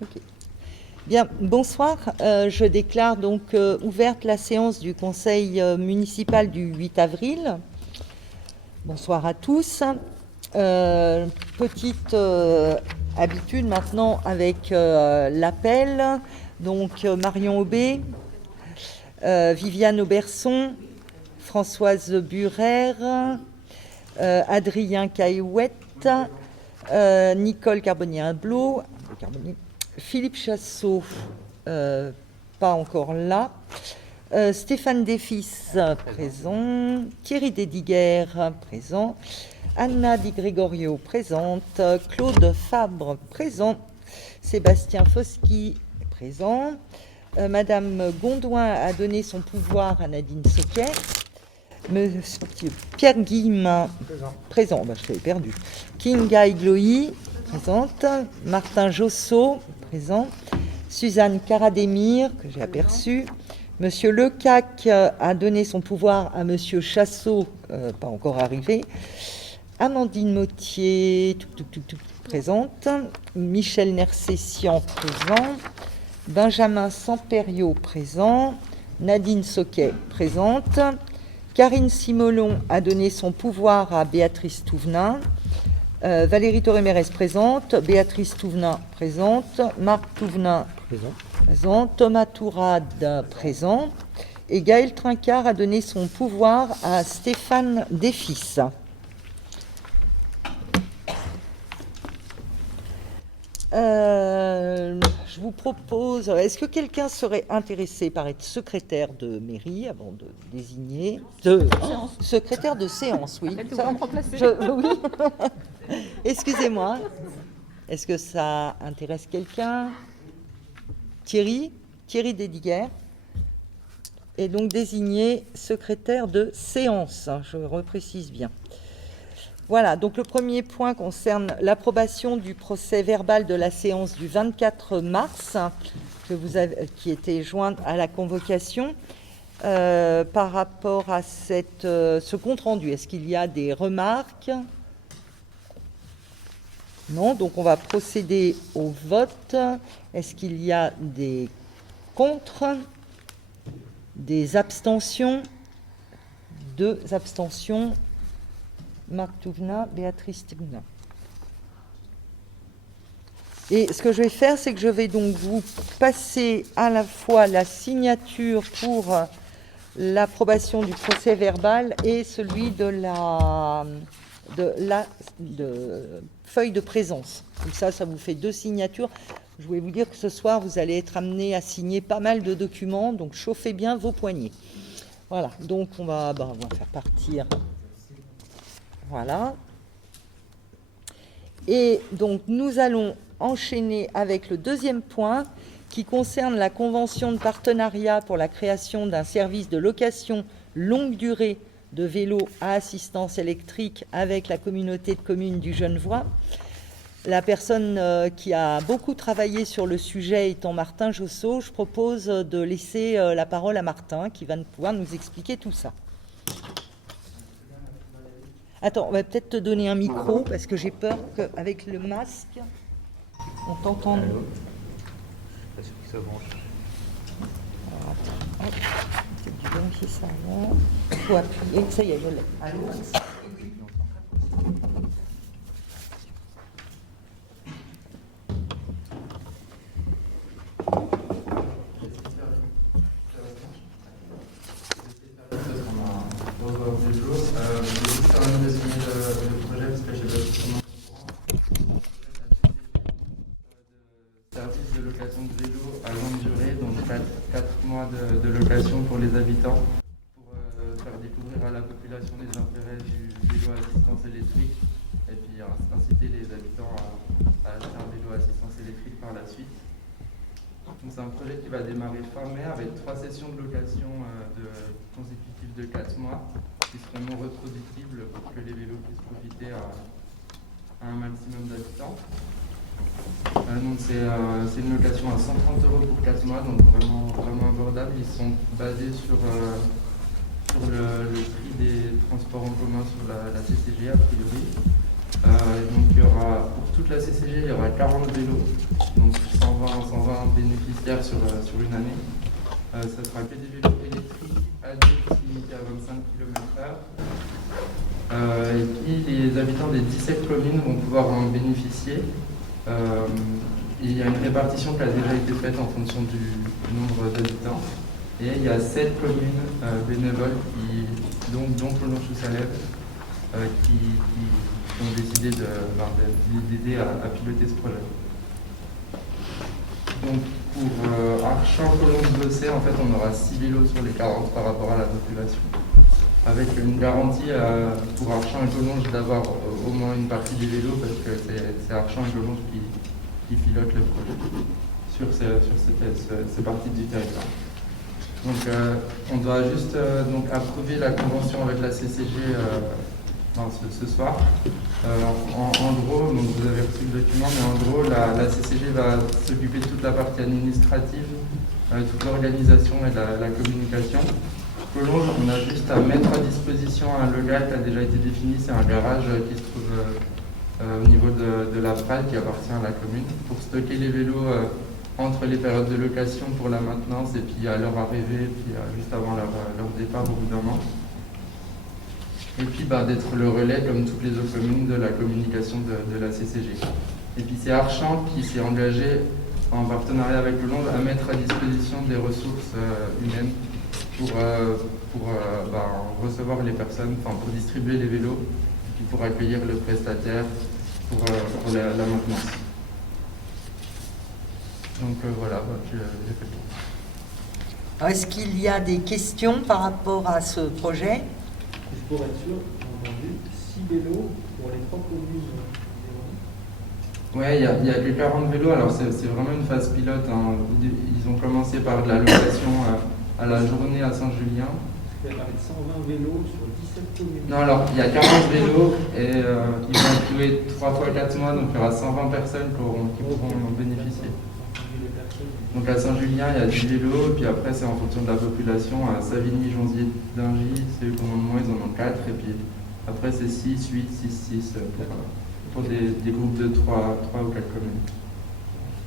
Ok. Bien, bonsoir. Je déclare donc ouverte la séance du Conseil municipal du 8 avril. Bonsoir à tous. Petite habitude maintenant avec l'appel. Donc Marion Aubé, Viviane Auberson, Françoise Burer, Adrien Caillouette, Nicole Carbonnier-Humblot, Philippe Chassot, pas encore là, Stéphane Desfils, présent, Thierry Dédiguer, présent, Anna Di Gregorio, présente, Claude Fabre, présent, Sébastien Foschi, présent, Madame Gondouin a donné son pouvoir à Nadine Soquet, Monsieur Pierre Guillemin, présent, je l'ai perdu, Kinga Igloï, présente, Martin Jossot, présent, Suzanne Caradémir, que j'ai aperçue, Monsieur Lecac a donné son pouvoir à Monsieur Chassot, pas encore arrivé, Amandine Mottier, présente, Michel Nercessian, présent, Benjamin Sampériot, présent, Nadine Soquet, présente, Karine Simolon a donné son pouvoir à Béatrice Touvenin, Valérie Torremérez présente, Béatrice Touvenin présente, Marc Touvenin présent, Thomas Tourade présent, et Gaël Trincard a donné son pouvoir à Stéphane Desfils. Je vous propose, est-ce que quelqu'un serait intéressé par être secrétaire de mairie avant de désigner secrétaire de séance, oui. Oui. Excusez-moi. Est-ce que ça intéresse quelqu'un? Thierry Dédiguer est donc désigné secrétaire de séance. Je reprécise bien. Voilà, donc le premier point concerne l'approbation du procès verbal de la séance du 24 mars, qui était jointe à la convocation. Par rapport à ce compte-rendu, est-ce qu'il y a des remarques? Non, donc on va procéder au vote. Est-ce qu'il y a des contre? Des abstentions? 2 abstentions. Marc Touvenin, Béatrice Touvenin. Et ce que je vais faire, c'est que je vais donc vous passer à la fois la signature pour l'approbation du procès verbal et celui de la feuille de présence. Comme ça vous fait 2 signatures. Je voulais vous dire que ce soir, vous allez être amené à signer pas mal de documents, donc chauffez bien vos poignets. Voilà, donc on va faire partir. Voilà. Et donc, nous allons enchaîner avec le deuxième point qui concerne la convention de partenariat pour la création d'un service de location longue durée de vélos à assistance électrique avec la communauté de communes du Genevois. La personne qui a beaucoup travaillé sur le sujet étant Martin Jossot, je propose de laisser la parole à Martin qui va pouvoir nous expliquer tout ça. Attends, on va peut-être te donner un micro parce que j'ai peur qu'avec le masque, on t'entende. Je suis pas sûr que ça branche. Peut-être dû vérifier ça avant. Il faut appuyer. Ça y est, je l'ai. Allô? Service de location de vélo à longue durée, donc 4 mois de location pour les habitants, pour faire découvrir à la population les intérêts du vélo à assistance électrique et puis inciter les habitants à acheter un vélo à assistance électrique par la suite. Donc c'est un projet qui va démarrer fin mai avec 3 sessions de location consécutives de 4 mois qui seront non reproductibles pour que les vélos puissent profiter à un maximum d'habitants. Donc c'est une location à 130 € pour 4 mois, donc vraiment abordable. Ils sont basés sur le prix des transports en commun sur la CCG a priori. Donc il y aura, pour toute la CCG, il y aura 40 vélos, donc 120 120 bénéficiaires sur une année. Ça sera que des vélos électriques adultes limités à 25 km/h. Et puis les habitants des 17 communes vont pouvoir en bénéficier. Il y a une répartition qui a déjà été faite en fonction du nombre d'habitants. Et il y a 7 communes bénévoles, dont Collonges-sous-Salève, qui ont décidé d'aider à piloter ce projet. Donc pour Archamps-Collonges-Bessay, en fait, on aura 6 vélos sur les 40 par rapport à la population, avec une garantie pour Archamps et Collonges d'avoir au moins une partie des vélos, parce que c'est Archamps et Collonges qui pilotent le projet sur ces parties du territoire. Donc on doit juste approuver la convention avec la CCG ce soir. En gros, donc vous avez reçu le document, mais en gros la CCG va s'occuper de toute la partie administrative, toute l'organisation et la communication. Collonges, on a juste à mettre à disposition un local qui a déjà été défini, c'est un garage qui se trouve au niveau de la Prade qui appartient à la commune, pour stocker les vélos entre les périodes de location pour la maintenance et puis à leur arrivée, et puis juste avant leur départ au bout d'un an. Et puis d'être le relais, comme toutes les autres communes, de la communication de la CCG. Et puis c'est Archamps qui s'est engagé en partenariat avec Collonges à mettre à disposition des ressources humaines pour recevoir les personnes, pour distribuer les vélos, et puis pour accueillir le prestataire pour la maintenance. Donc voilà, j'ai fait le tour. Est-ce qu'il y a des questions par rapport à ce projet? Pour être sûr, j'ai entendu 6 vélos pour les 3 communes. Ouais, il y a que 40 vélos, alors c'est vraiment une phase pilote. Hein. Ils ont commencé par de la location à la journée à Saint-Julien. Vous avez parlé de 120 vélos sur 17 communes. Non, alors il y a 40 vélos et ils vont être loués 3 fois 4 mois, donc il y aura 120 personnes qui pourront en bénéficier. Donc à Saint-Julien, il y a 10 vélos, puis après c'est en fonction de la population. À Savigny, Jonzier, Dingy, c'est eux qui en ont moins, ils en ont 4, et puis après c'est 6, 8, 6, 6 pour des groupes de 3 ou 4 communes.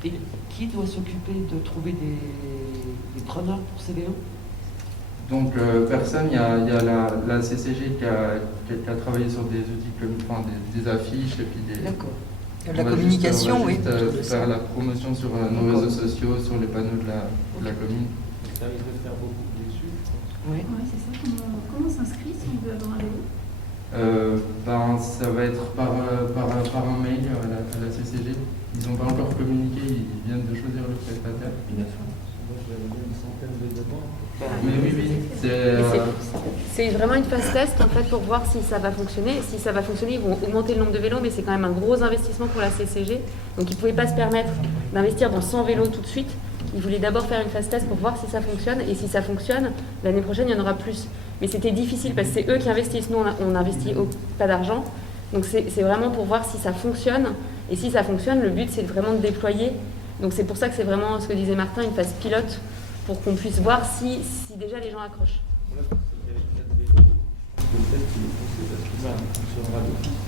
Et qui doit s'occuper de trouver des preneurs pour ces vélos? Donc personne, il y a la CCG qui a travaillé sur des outils, des affiches et puis des... D'accord. La communication, oui. Faire la promotion sur nos réseaux sociaux, sur les panneaux de la commune. Ça risque de faire beaucoup de déçus, je pense. Oui. Ouais, c'est ça. Comment on s'inscrit si on veut avoir un vélo? Ça va être par un mail à la CCG. Ils n'ont pas encore communiqué, ils viennent de choisir le prestataire. Moi, j'avais vu une centaine de demandes. Mais oui, c'est vraiment une phase test en fait pour voir si ça va fonctionner. Si ça va fonctionner, ils vont augmenter le nombre de vélos, mais c'est quand même un gros investissement pour la CCG. Donc ils ne pouvaient pas se permettre d'investir dans 100 vélos tout de suite. Ils voulaient d'abord faire une phase test pour voir si ça fonctionne. Et si ça fonctionne, l'année prochaine, il y en aura plus. Mais c'était difficile parce que c'est eux qui investissent. Nous, on n'investit pas d'argent. Donc c'est vraiment pour voir si ça fonctionne. Et si ça fonctionne, le but, c'est vraiment de déployer. Donc c'est pour ça que c'est vraiment ce que disait Martin, une phase pilote, pour qu'on puisse voir si déjà les gens accrochent. Voilà, il y avait 4 vélos. Le test, il est faussé parce que ça fonctionnera d'office.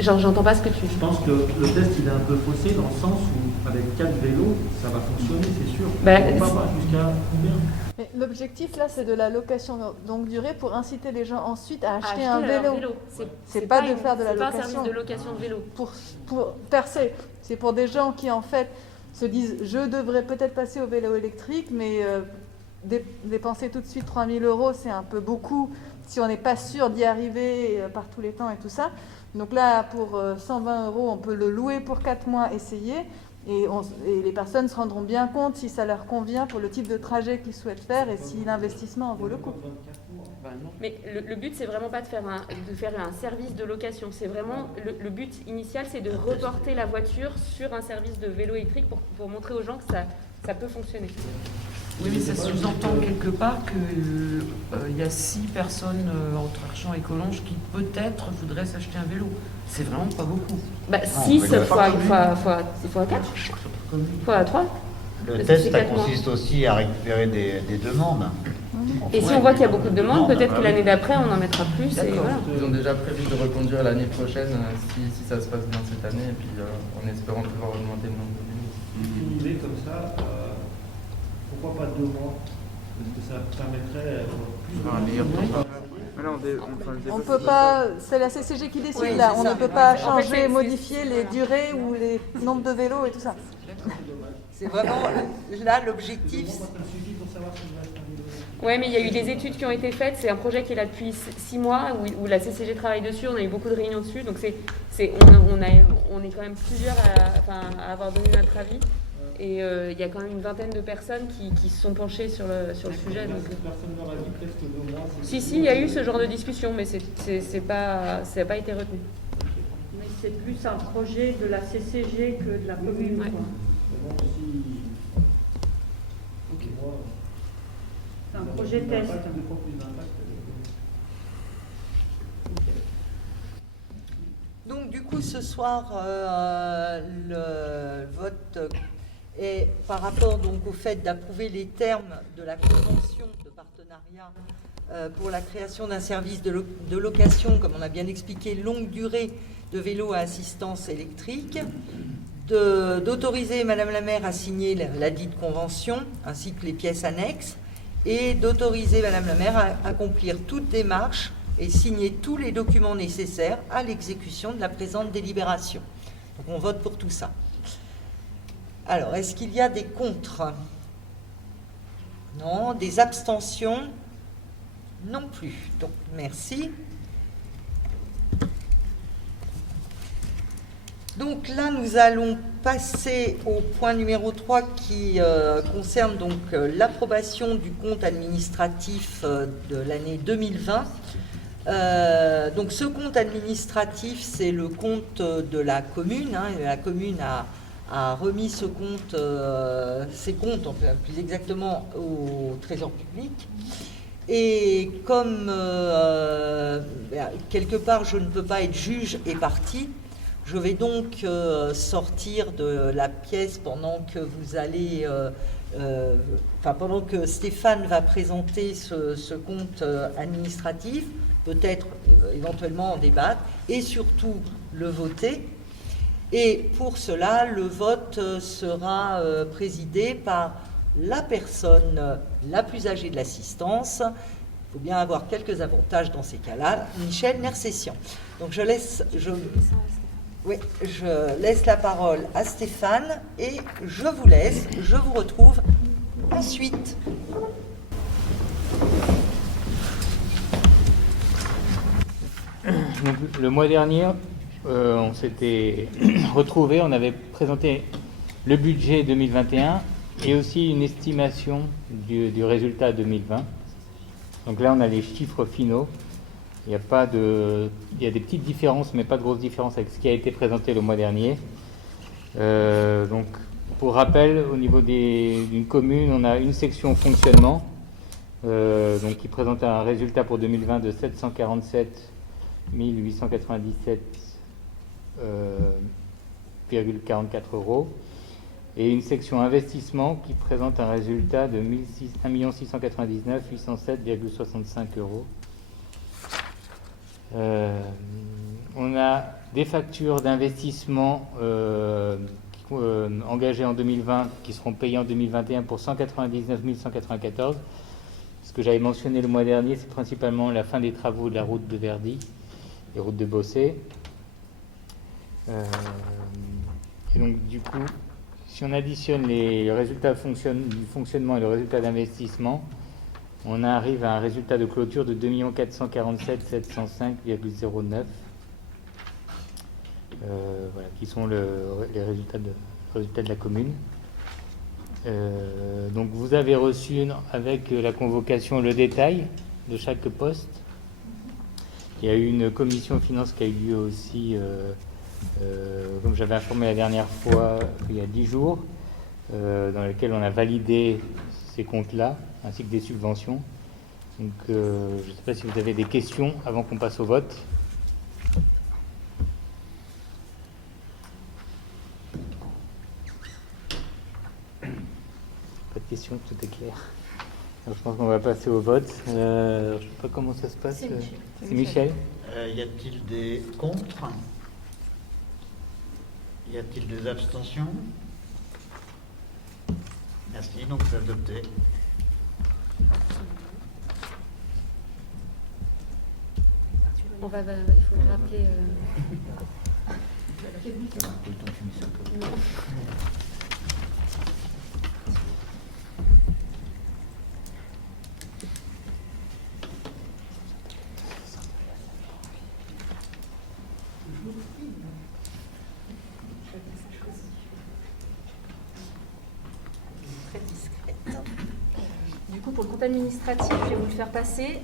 J'entends pas ce que tu dis. Je pense que le test, il est un peu faussé dans le sens où, avec 4 vélos, ça va fonctionner, c'est sûr. Bah, On va voir jusqu'à combien? Mais l'objectif là, c'est de la location longue durée pour inciter les gens ensuite à acheter un leur vélo. C'est pas de faire de la c'est pas un location. service de location de vélo. Pour percer, c'est pour des gens qui en fait se disent je devrais peut-être passer au vélo électrique, mais dépenser tout de suite 3 000 € c'est un peu beaucoup si on n'est pas sûr d'y arriver par tous les temps et tout ça. Donc là, pour 120 €, on peut le louer pour 4 mois, essayer. Et les personnes se rendront bien compte si ça leur convient pour le type de trajet qu'ils souhaitent faire et si l'investissement en vaut le coup. Mais le but, c'est vraiment pas de faire un service de location. C'est vraiment le but initial, c'est de reporter la voiture sur un service de vélo électrique pour montrer aux gens que ça peut fonctionner. Oui, mais ça sous-entend quelque part qu'il y a 6 personnes entre Archamps et Collonges qui peut-être voudraient s'acheter un vélo. C'est vraiment pas beaucoup. 6 fois 4 fois 3. Le test, ça consiste aussi à récupérer des demandes. Et si on voit qu'il y a beaucoup de demandes, peut-être que l'année d'après, on en mettra plus. Et voilà. Ils ont déjà prévu de reconduire l'année prochaine si ça se passe bien cette année, et puis en espérant pouvoir augmenter le nombre de vélos. cumulé comme ça, pourquoi pas 2 mois? Parce que ça permettrait plus de... Un meilleur temps. On peut pas, c'est la CCG qui décide Oui, là, c'est on ça. ne peut pas En fait, changer, modifier les durées ou les nombres de vélos et tout ça. C'est vraiment là l'objectif. Ça me suffit pour savoir si je reste un vélo. Oui, mais il y a eu des études qui ont été faites. C'est un projet qui est là depuis 6 mois, où la CCG travaille dessus. On a eu beaucoup de réunions dessus. Donc, on est quand même plusieurs à avoir donné notre avis. Et il y a quand même une vingtaine de personnes qui se sont penchées sur le sujet. Donc... Personne n'aurait dit presque 2 mois. Si, il y a eu ce genre de discussion, mais ça n'a pas été retenu. Mais c'est plus un projet de la CCG que de la commune. Ouais. Quoi. Mais bon, si... Ok. Moi, C'est un projet test. l'impact, 2 fois plus d'impact. Donc du coup ce soir le vote est par rapport donc au fait d'approuver les termes de la convention de partenariat pour la création d'un service de location, comme on a bien expliqué, longue durée de vélos à assistance électrique, d'autoriser Madame la maire à signer la dite convention ainsi que les pièces annexes et d'autoriser Madame la maire à accomplir toute démarche et signer tous les documents nécessaires à l'exécution de la présente délibération. Donc on vote pour tout ça. Alors, est-ce qu'il y a des contre? Non. Des abstentions? Non plus. Donc, merci. Donc là, nous allons passer au point numéro 3 qui concerne donc l'approbation du compte administratif de l'année 2020. Donc ce compte administratif, c'est le compte de la commune. La commune a remis ce compte, ses comptes, enfin, plus exactement, au Trésor public. Et comme quelque part je ne peux pas être juge et partie, je vais donc sortir de la pièce pendant que vous allez, pendant que Stéphane va présenter ce compte administratif, peut-être éventuellement en débattre, et surtout le voter. Et pour cela, le vote sera présidé par la personne la plus âgée de l'assistance. Il faut bien avoir quelques avantages dans ces cas-là, Michel Nersessian. Donc je laisse la parole à Stéphane et je vous retrouve ensuite. Donc, le mois dernier, on s'était retrouvés, on avait présenté le budget 2021 et aussi une estimation du résultat 2020. Donc là, on a les chiffres finaux. Il y a des petites différences, mais pas de grosses différences avec ce qui a été présenté le mois dernier. Donc, pour rappel, au niveau d'une commune, on a une section fonctionnement, donc qui présente un résultat pour 2020 de 747 897,44 €, et une section investissement qui présente un résultat de 1 699 807,65 €. On a des factures d'investissement engagées en 2020 qui seront payées en 2021 pour 199 194. Ce que j'avais mentionné le mois dernier, c'est principalement la fin des travaux de la route de Verdi et route de Bossé. Et donc du coup, si on additionne les résultats du fonctionnement et le résultat d'investissement, on arrive à un résultat de clôture de 2 447 705,09 €, qui sont les résultats de la commune. Donc vous avez reçu avec la convocation le détail de chaque poste. Il y a eu une commission finance qui a eu lieu aussi, comme j'avais informé la dernière fois, il y a 10 jours, dans laquelle on a validé ces comptes-là, ainsi que des subventions. Donc je ne sais pas si vous avez des questions avant qu'on passe au vote. Pas de questions, tout est clair. Alors, je pense qu'on va passer au vote. Je ne sais pas comment ça se passe. C'est Michel. Y a-t-il des contre? Y a-t-il des abstentions? Merci, donc c'est adopté. Il faut rappeler. Non. Très discrète. Du coup, pour le compte administratif, je vais vous le faire passer.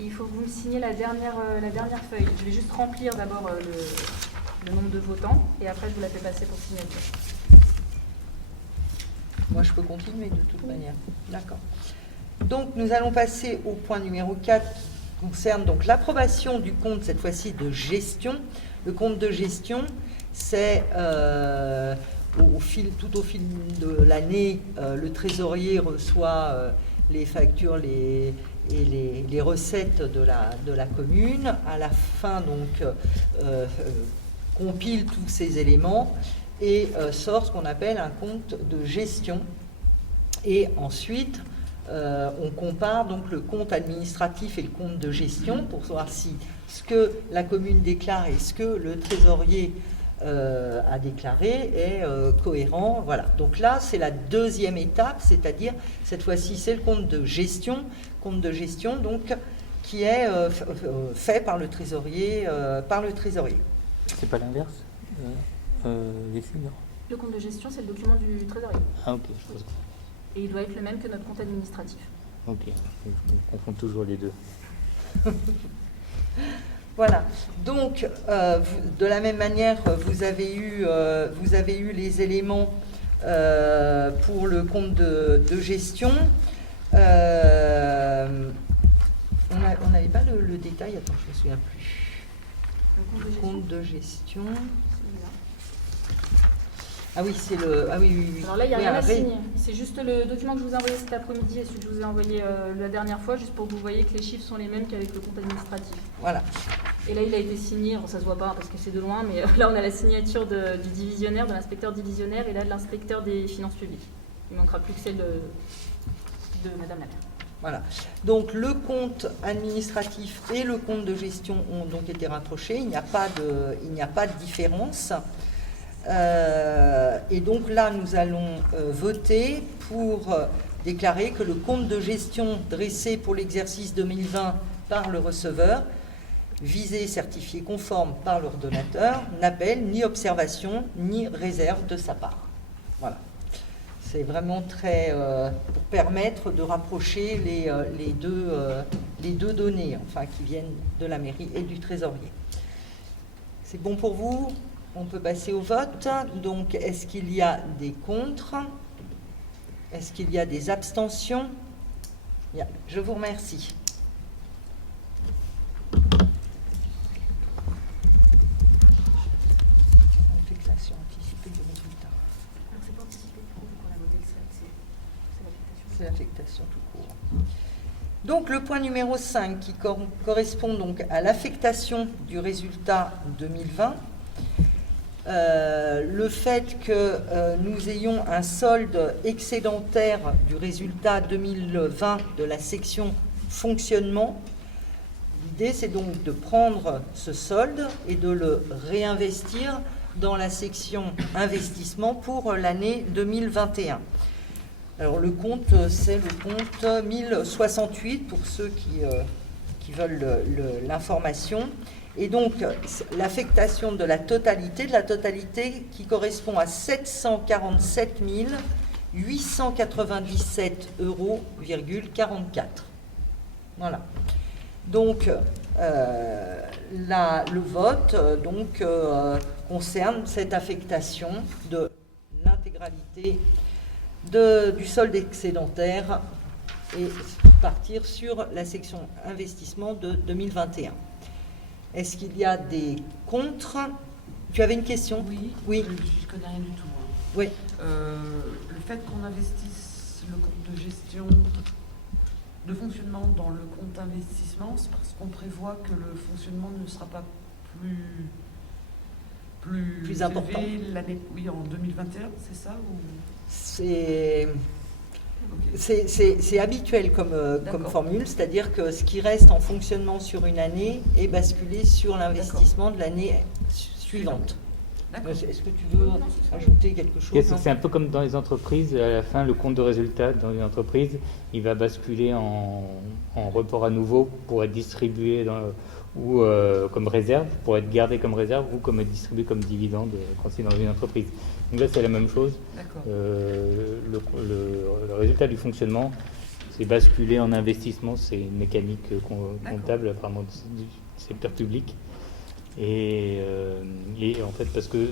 Il faut que vous me signiez la dernière feuille. Je vais juste remplir d'abord le nombre de votants et après je vous la fais passer pour signature. Moi, je peux continuer de toute manière. D'accord. Donc, nous allons passer au point numéro 4 qui concerne donc l'approbation du compte, cette fois-ci de gestion. Le compte de gestion, c'est tout au fil de l'année, le trésorier reçoit les factures et les recettes de la commune. À la fin, donc, compile tous ces éléments et sort ce qu'on appelle un compte de gestion. Et ensuite, on compare donc le compte administratif et le compte de gestion pour voir si ce que la commune déclare et ce que le trésorier a déclaré est cohérent. Voilà. Donc là, c'est la deuxième étape, c'est-à-dire cette fois-ci, c'est le compte de gestion donc qui est fait par le trésorier. C'est pas l'inverse ici, non? Le compte de gestion, c'est le document du trésorier. Ah, ok. Et il doit être le même que notre compte administratif. Ok, on confond toujours les deux. Voilà. Donc, de la même manière, vous avez eu les éléments pour le compte de gestion. On n'avait pas le détail. Attends, je ne me souviens plus. Le compte de gestion. Ah oui, c'est le. Ah oui, oui, oui. Alors là, il n'y a rien à signer. C'est juste le document que je vous ai envoyé cet après-midi et celui que je vous ai envoyé la dernière fois, juste pour que vous voyez que les chiffres sont les mêmes qu'avec le compte administratif. Voilà. Et là, il a été signé, ça ne se voit pas parce que c'est de loin, mais là, on a la signature du divisionnaire, de l'inspecteur divisionnaire et là, de l'inspecteur des finances publiques. Il ne manquera plus que celle de Madame la maire. Voilà. Donc, le compte administratif et le compte de gestion ont donc été rapprochés. Il n'y a pas de différence. Et donc là, nous allons voter pour déclarer que le compte de gestion dressé pour l'exercice 2020 par le receveur, visé, certifié, conforme par l'ordonnateur, n'appelle ni observation ni réserve de sa part. Voilà. C'est vraiment très pour permettre de rapprocher les deux données, enfin, qui viennent de la mairie et du trésorier. C'est bon pour vous? On peut passer au vote. Donc, est-ce qu'il y a des contre? Est-ce qu'il y a des abstentions? Bien, je vous remercie. Affectation anticipée du résultat. Alors, c'est pas anticipé, du coup, vu qu'on a voté le 7, c'est l'affectation. C'est l'affectation tout court. Donc, le point numéro 5 qui correspond donc à l'affectation du résultat 2020. Le fait que nous ayons un solde excédentaire du résultat 2020 de la section fonctionnement, l'idée c'est donc de prendre ce solde et de le réinvestir dans la section investissement pour l'année 2021. Alors le compte, c'est le compte 1068 pour ceux qui veulent l'information. Et donc, l'affectation de la totalité qui correspond à 747 897,44 €. Voilà. Donc, le vote concerne cette affectation de l'intégralité du solde excédentaire et partir sur la section investissement de 2021. Est-ce qu'il y a des contre? Tu avais une question? Oui. Oui. Je ne connais rien du tout. Hein. Oui. Le fait qu'on investisse le compte de gestion de fonctionnement dans le compte investissement, c'est parce qu'on prévoit que le fonctionnement ne sera pas plus plus important. L'année, oui, en 2021, c'est ça ou... C'est habituel comme formule, c'est-à-dire que ce qui reste en fonctionnement sur une année est basculé sur l'investissement de l'année suivante. Est-ce que tu veux ajouter quelque chose? C'est un peu comme dans les entreprises, à la fin, le compte de résultat dans une entreprise, il va basculer en report à nouveau pour être distribué ou comme réserve, pour être gardé comme réserve ou comme être distribué comme dividende quand c'est dans une entreprise. Donc là, c'est la même chose. Le résultat du fonctionnement, c'est basculé en investissement, c'est une mécanique comptable apparemment du secteur public. Et en fait, parce que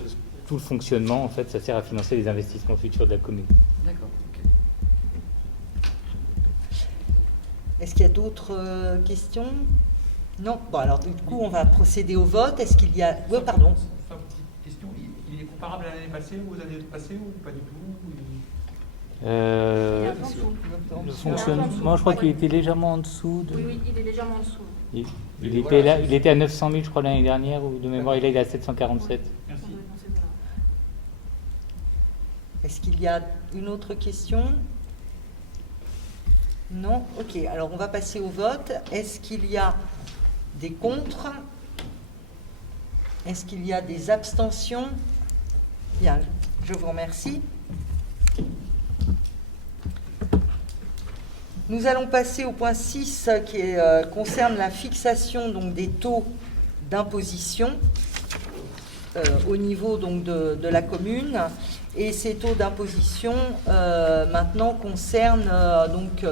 tout le fonctionnement, en fait, ça sert à financer les investissements futurs de la commune. D'accord, ok. Est-ce qu'il y a d'autres questions? Non. Bon, alors du coup, on va procéder au vote. Est-ce qu'il y a... Oui, pardon. Enfin, petite question, il est comparable à l'année passée ou aux années passées ou pas du tout? Le fonctionnement, je crois qu'il était légèrement en dessous. Oui, il est légèrement en dessous. Il était à 900 000, je crois, l'année dernière, ou de mémoire, il est à 747. Merci. Est-ce qu'il y a une autre question? Non? Ok, alors on va passer au vote. Est-ce qu'il y a des contre? Est-ce qu'il y a des abstentions? Bien, je vous remercie. Nous allons passer au point 6 qui concerne la fixation donc, des taux d'imposition au niveau donc, de la commune. Et ces taux d'imposition maintenant concernent donc,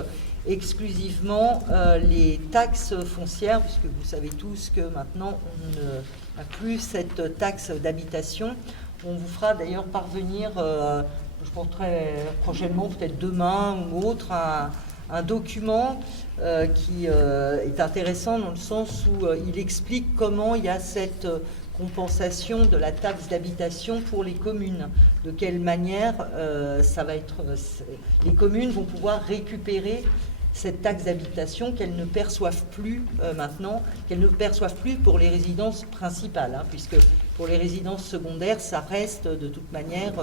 exclusivement les taxes foncières, puisque vous savez tous que maintenant on n'a plus cette taxe d'habitation. On vous fera d'ailleurs parvenir, je pense très prochainement, peut-être demain ou autre, un document qui est intéressant dans le sens où il explique comment il y a cette compensation de la taxe d'habitation pour les communes. De quelle manière ça va être, les communes vont pouvoir récupérer cette taxe d'habitation qu'elles ne perçoivent plus maintenant, qu'elles ne perçoivent plus pour les résidences principales, hein, puisque pour les résidences secondaires, ça reste de toute manière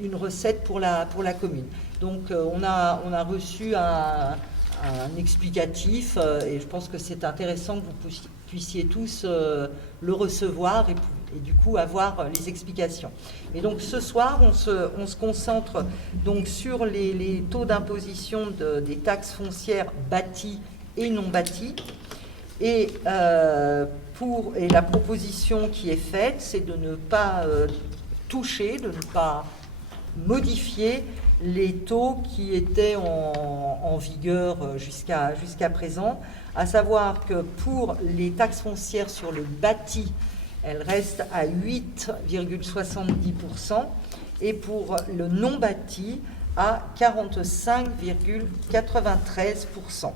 une recette pour la commune. Donc on a reçu un explicatif et je pense que c'est intéressant que vous puissiez tous le recevoir et du coup avoir les explications. Et donc ce soir, on se concentre donc sur les taux d'imposition des taxes foncières bâties et non bâties. Et la proposition qui est faite, c'est de ne pas toucher, de ne pas modifier les taux qui étaient en vigueur jusqu'à présent, à savoir que pour les taxes foncières sur le bâti, elles restent à 8,70% et pour le non bâti à 45,93%.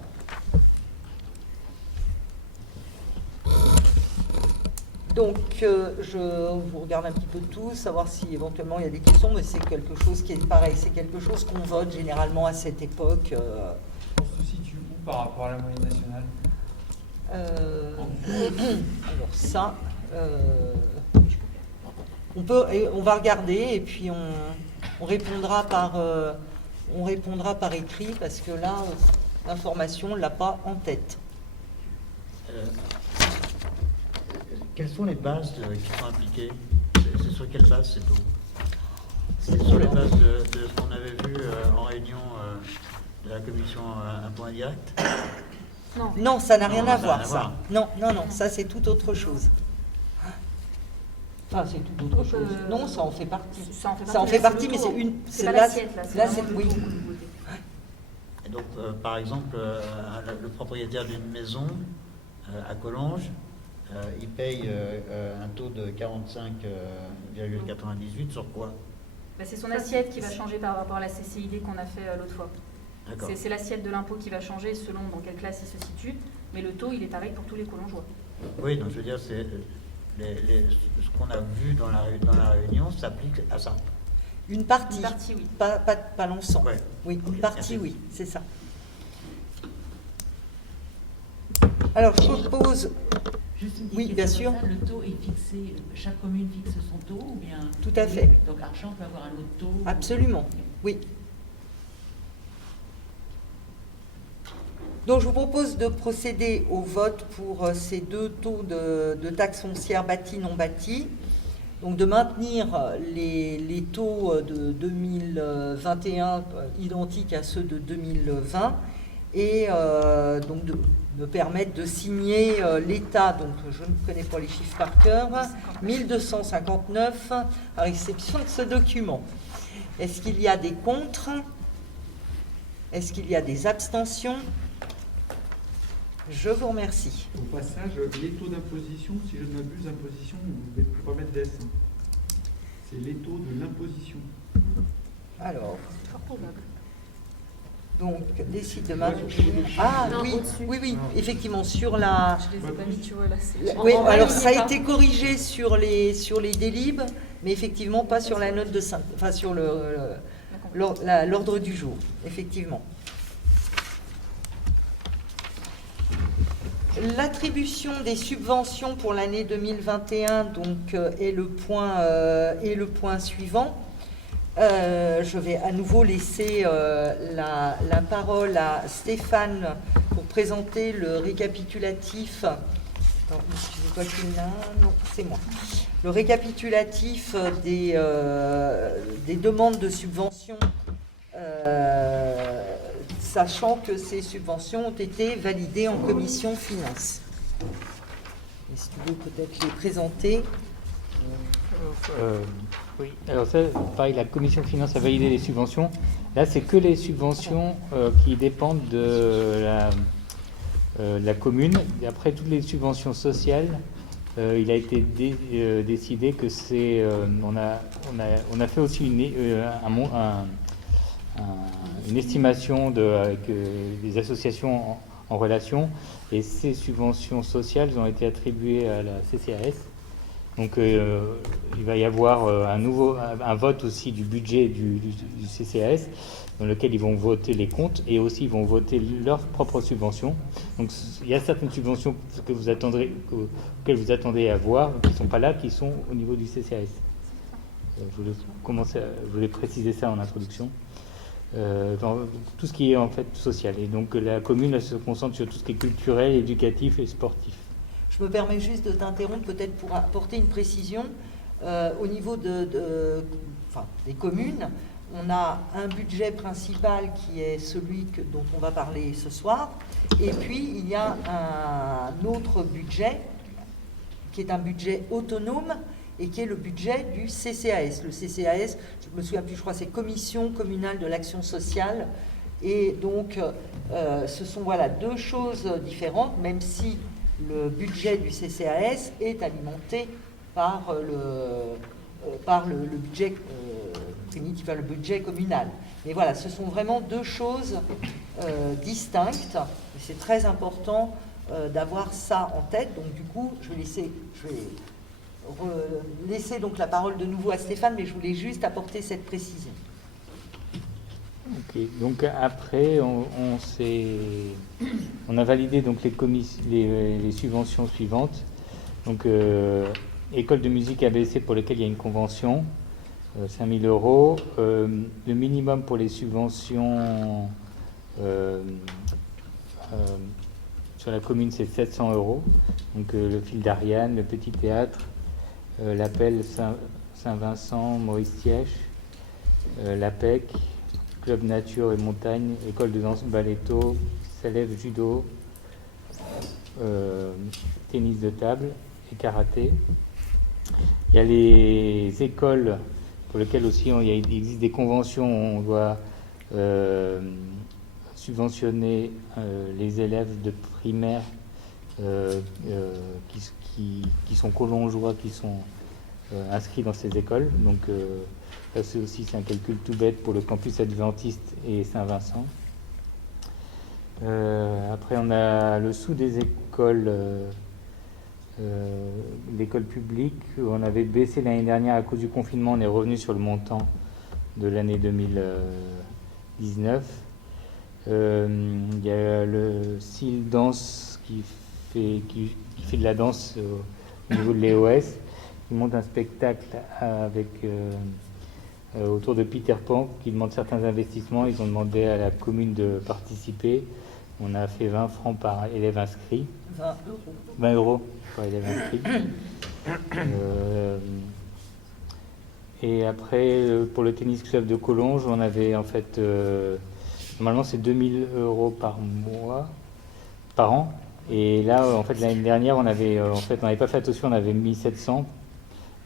Donc, je vous regarde un petit peu tous, savoir si éventuellement il y a des questions, mais c'est quelque chose qui est pareil, c'est quelque chose qu'on vote généralement à cette époque. On se situe où par rapport à la moyenne nationale? Alors ça, on va regarder et puis on répondra par écrit parce que là, l'information, on ne l'a pas en tête. Quelles sont les bases qui sont appliquées? C'est sur quelle base ces taux? C'est sur les bases de ce qu'on avait vu en réunion de la commission impôt indirect? Non, ça n'a rien à voir, ça. Non, ça c'est tout autre chose. Enfin, c'est tout autre chose. Non, ça en fait partie. Ça en fait partie, mais c'est une... C'est pas l'assiette, là. Oui. Et donc, par exemple, le propriétaire d'une maison à Collonges, il paye un taux de 45,98 sur quoi? C'est son assiette qui va changer par rapport à la CCID qu'on a fait l'autre fois. C'est l'assiette de l'impôt qui va changer selon dans quelle classe il se situe, mais le taux, il est pareil pour tous les Collongeois. Oui, donc je veux dire, c'est ce qu'on a vu dans la réunion s'applique à ça. Une partie, oui. Pas l'ensemble. Ouais. Oui, une Okay, partie, merci. oui, c'est ça. Alors, je propose Juste une petite Oui, bien question sûr. comme ça, le taux est fixé, chaque commune fixe son taux ou bien... Tout à fait. Donc Archamps peut avoir un autre taux Absolument, oui. Donc je vous propose de procéder au vote pour ces deux taux de taxe foncière bâtie non bâtie. Donc de maintenir les taux de 2021 identiques à ceux de 2020 et donc de me permettre de signer l'État, donc je ne connais pas les chiffres par cœur, 1259 à réception de ce document. Est-ce qu'il y a des contre? Est-ce qu'il y a des abstentions? Je vous remercie. Au passage, les taux d'imposition, si je ne m'abuse, imposition, vous ne pouvez pas mettre d'S. C'est les taux de l'imposition. Alors, C'est fort probable. donc, décide de maintenir. Ah Non, oui, au-dessus. oui, effectivement, sur la. Je les ai pas mis, tu vois, là. c'est- Oui, En vrai, alors il y ça est a pas. été corrigé sur les délibes, mais effectivement pas sur la note de enfin sur l'ordre du jour, effectivement. L'attribution des subventions pour l'année 2021 donc, est le point suivant. Je vais à nouveau laisser la parole à Stéphane pour présenter le récapitulatif. Non, excusez-moi qu'il l'a. Non, c'est moi. Le récapitulatif des demandes de subventions, sachant que ces subventions ont été validées en commission finance. Est-ce que vous pouvez peut-être les présenter? Oui, alors ça, pareil, la commission finance a validé les subventions. Là, c'est que les subventions qui dépendent de la commune. Et après, toutes les subventions sociales, il a été décidé que c'est... on a fait aussi une estimation avec des associations en relation, et ces subventions sociales ont été attribuées à la CCAS. Donc il va y avoir un vote aussi du budget du CCAS, dans lequel ils vont voter les comptes et aussi ils vont voter leurs propres subventions. Donc il y a certaines subventions auxquelles vous attendez à voir, qui ne sont pas là, qui sont au niveau du CCAS. Je voulais préciser ça en introduction. Dans tout ce qui est en fait social. Et donc la commune elle se concentre sur tout ce qui est culturel, éducatif et sportif. Je me permets juste de t'interrompre peut-être pour apporter une précision. Au niveau des communes, on a un budget principal qui est celui dont on va parler ce soir, et puis il y a un autre budget qui est un budget autonome et qui est le budget du CCAS. Le CCAS, je ne me souviens plus, je crois que c'est Commission communale de l'action sociale. Et donc, ce sont deux choses différentes, même si le budget du CCAS est alimenté par le budget primitif, le budget communal. Mais voilà, ce sont vraiment deux choses distinctes. Et c'est très important d'avoir ça en tête. Donc du coup, je vais laisser donc la parole de nouveau à Stéphane, mais je voulais juste apporter cette précision. Ok, donc après, on a validé donc les subventions suivantes. Donc, école de musique ABC pour lequel il y a une convention, 5 000 €. Le minimum pour les subventions sur la commune, c'est 700 €. Donc, le Fil d'Ariane, le Petit Théâtre, l'Appel Saint-Vincent, Maurice Thièche, l'APEC, Club Nature et Montagne, École de danse Balletto, Salève Judo, tennis de table et karaté. Il y a les écoles pour lesquelles aussi il existe des conventions où on doit subventionner les élèves de primaire qui sont collongeois, qui sont inscrits dans ces écoles. Donc ça c'est un calcul tout bête pour le campus adventiste et Saint-Vincent. Après on a le sous des écoles, l'école publique, où on avait baissé l'année dernière à cause du confinement, on est revenu sur le montant de l'année 2019. Il y a le CIL Danse qui qui fait de la danse au niveau de l'EOS. Ils montent un spectacle avec, autour de Peter Pan qui demande certains investissements. Ils ont demandé à la commune de participer. On a fait 20 francs par élève inscrit. 20 euros par élève inscrit. Et après, pour le tennis club de Collonges, on avait en fait, normalement c'est 2000 euros par mois, par an. Et là, en fait, l'année dernière, on n'avait pas fait attention, on avait mis 700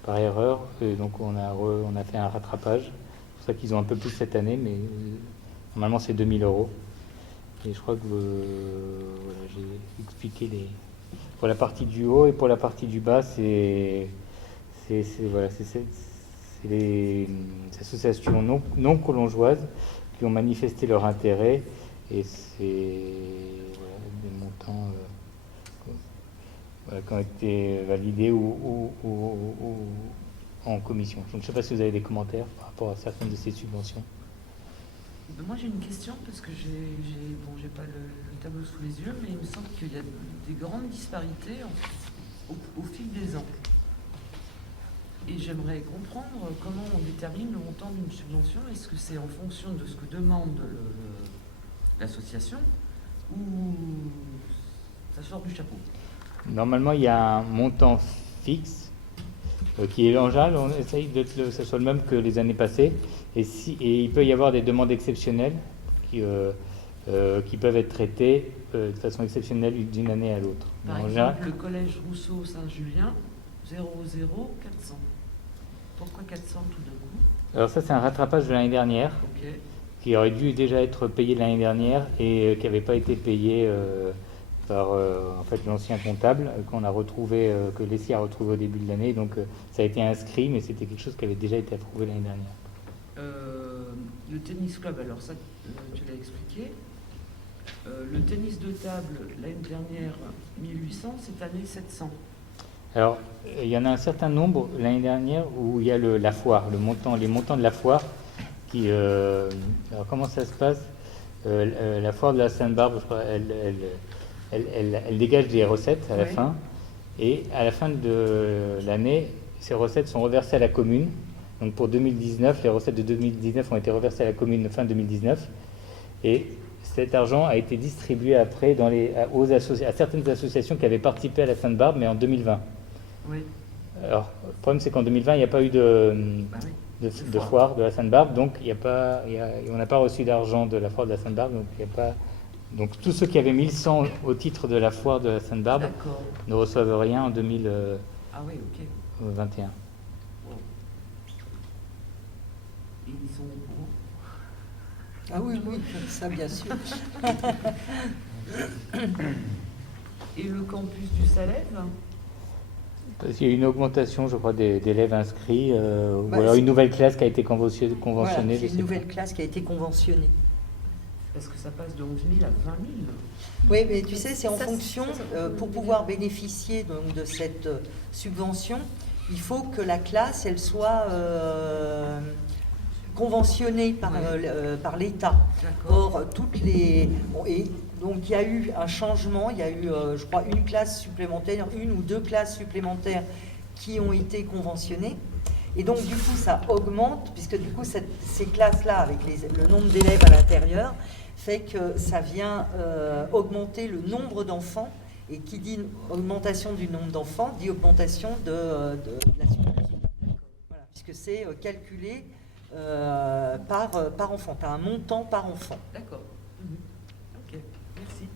par erreur. Et donc on a fait un rattrapage. C'est pour ça qu'ils ont un peu plus cette année, mais normalement c'est 2000 euros. Et je crois que voilà, j'ai expliqué pour la partie du haut et pour la partie du bas, c'est les associations non collongeoises qui ont manifesté leur intérêt et c'est des montants qui ont été validés ou en commission. Donc, je ne sais pas si vous avez des commentaires par rapport à certaines de ces subventions. Moi j'ai une question parce que j'ai pas le tableau sous les yeux, mais il me semble qu'il y a des grandes disparités au fil des ans. Et j'aimerais comprendre comment on détermine le montant d'une subvention. Est-ce que c'est en fonction de ce que demande l'association ou ça sort du chapeau? Normalement, il y a un montant fixe qui est en général, on essaye que ce soit le même que les années passées. Et il peut y avoir des demandes exceptionnelles qui peuvent être traitées de façon exceptionnelle d'une année à l'autre. Par exemple, le collège Rousseau-Saint-Julien, 00400. Pourquoi 400 tout d'un coup? Alors ça, c'est un rattrapage de l'année dernière, qui aurait dû déjà être payé l'année dernière et qui n'avait pas été payé par en fait, l'ancien comptable qu'on a retrouvé, que l'ESI a retrouvé au début de l'année. Donc ça a été inscrit, mais c'était quelque chose qui avait déjà été approuvé l'année dernière. Le tennis club, alors ça, tu l'as expliqué. Le tennis de table, l'année dernière, 1800, cette année, 700. Alors, il y en a un certain nombre l'année dernière où il y a la foire, les montants de la foire. Alors, comment ça se passe? La foire de la Sainte-Barbe, je crois, elle dégage des recettes à la fin. Et à la fin de l'année, ces recettes sont reversées à la commune. Donc pour 2019, les recettes de 2019 ont été reversées à la commune fin 2019. Et cet argent a été distribué après à certaines associations qui avaient participé à la Sainte-Barbe, mais en 2020. Oui. Alors, le problème, c'est qu'en 2020, il n'y a pas eu de foire de la Sainte-Barbe, donc on n'a pas reçu d'argent de la foire de la Sainte-Barbe, donc tous ceux qui avaient 1100 au titre de la foire de la Sainte-Barbe ne reçoivent rien en 2021. Et ils sont au courant. Ah oui, ça bien sûr. Et le campus du Salève? Parce qu'il y a une augmentation, je crois, d'élèves inscrits, ou alors une nouvelle classe qui a été conventionnée. Voilà, c'est une nouvelle classe qui a été conventionnée. Parce que ça passe de 11 000 à 20 000. Oui, mais tu sais, c'est en fonction, pour pouvoir bénéficier donc, de cette subvention, il faut que la classe, elle soit conventionnée par l'État. Or, donc il y a eu un changement, il y a eu, je crois, une classe supplémentaire, une ou deux classes supplémentaires qui ont été conventionnées. Et donc, du coup, ça augmente, puisque du coup, ces classes-là, avec le nombre d'élèves à l'intérieur, fait que ça vient augmenter le nombre d'enfants. Et qui dit augmentation du nombre d'enfants, dit augmentation de la subvention. Voilà, puisque c'est calculé par enfant. Tu as un montant par enfant. D'accord. Ok, merci.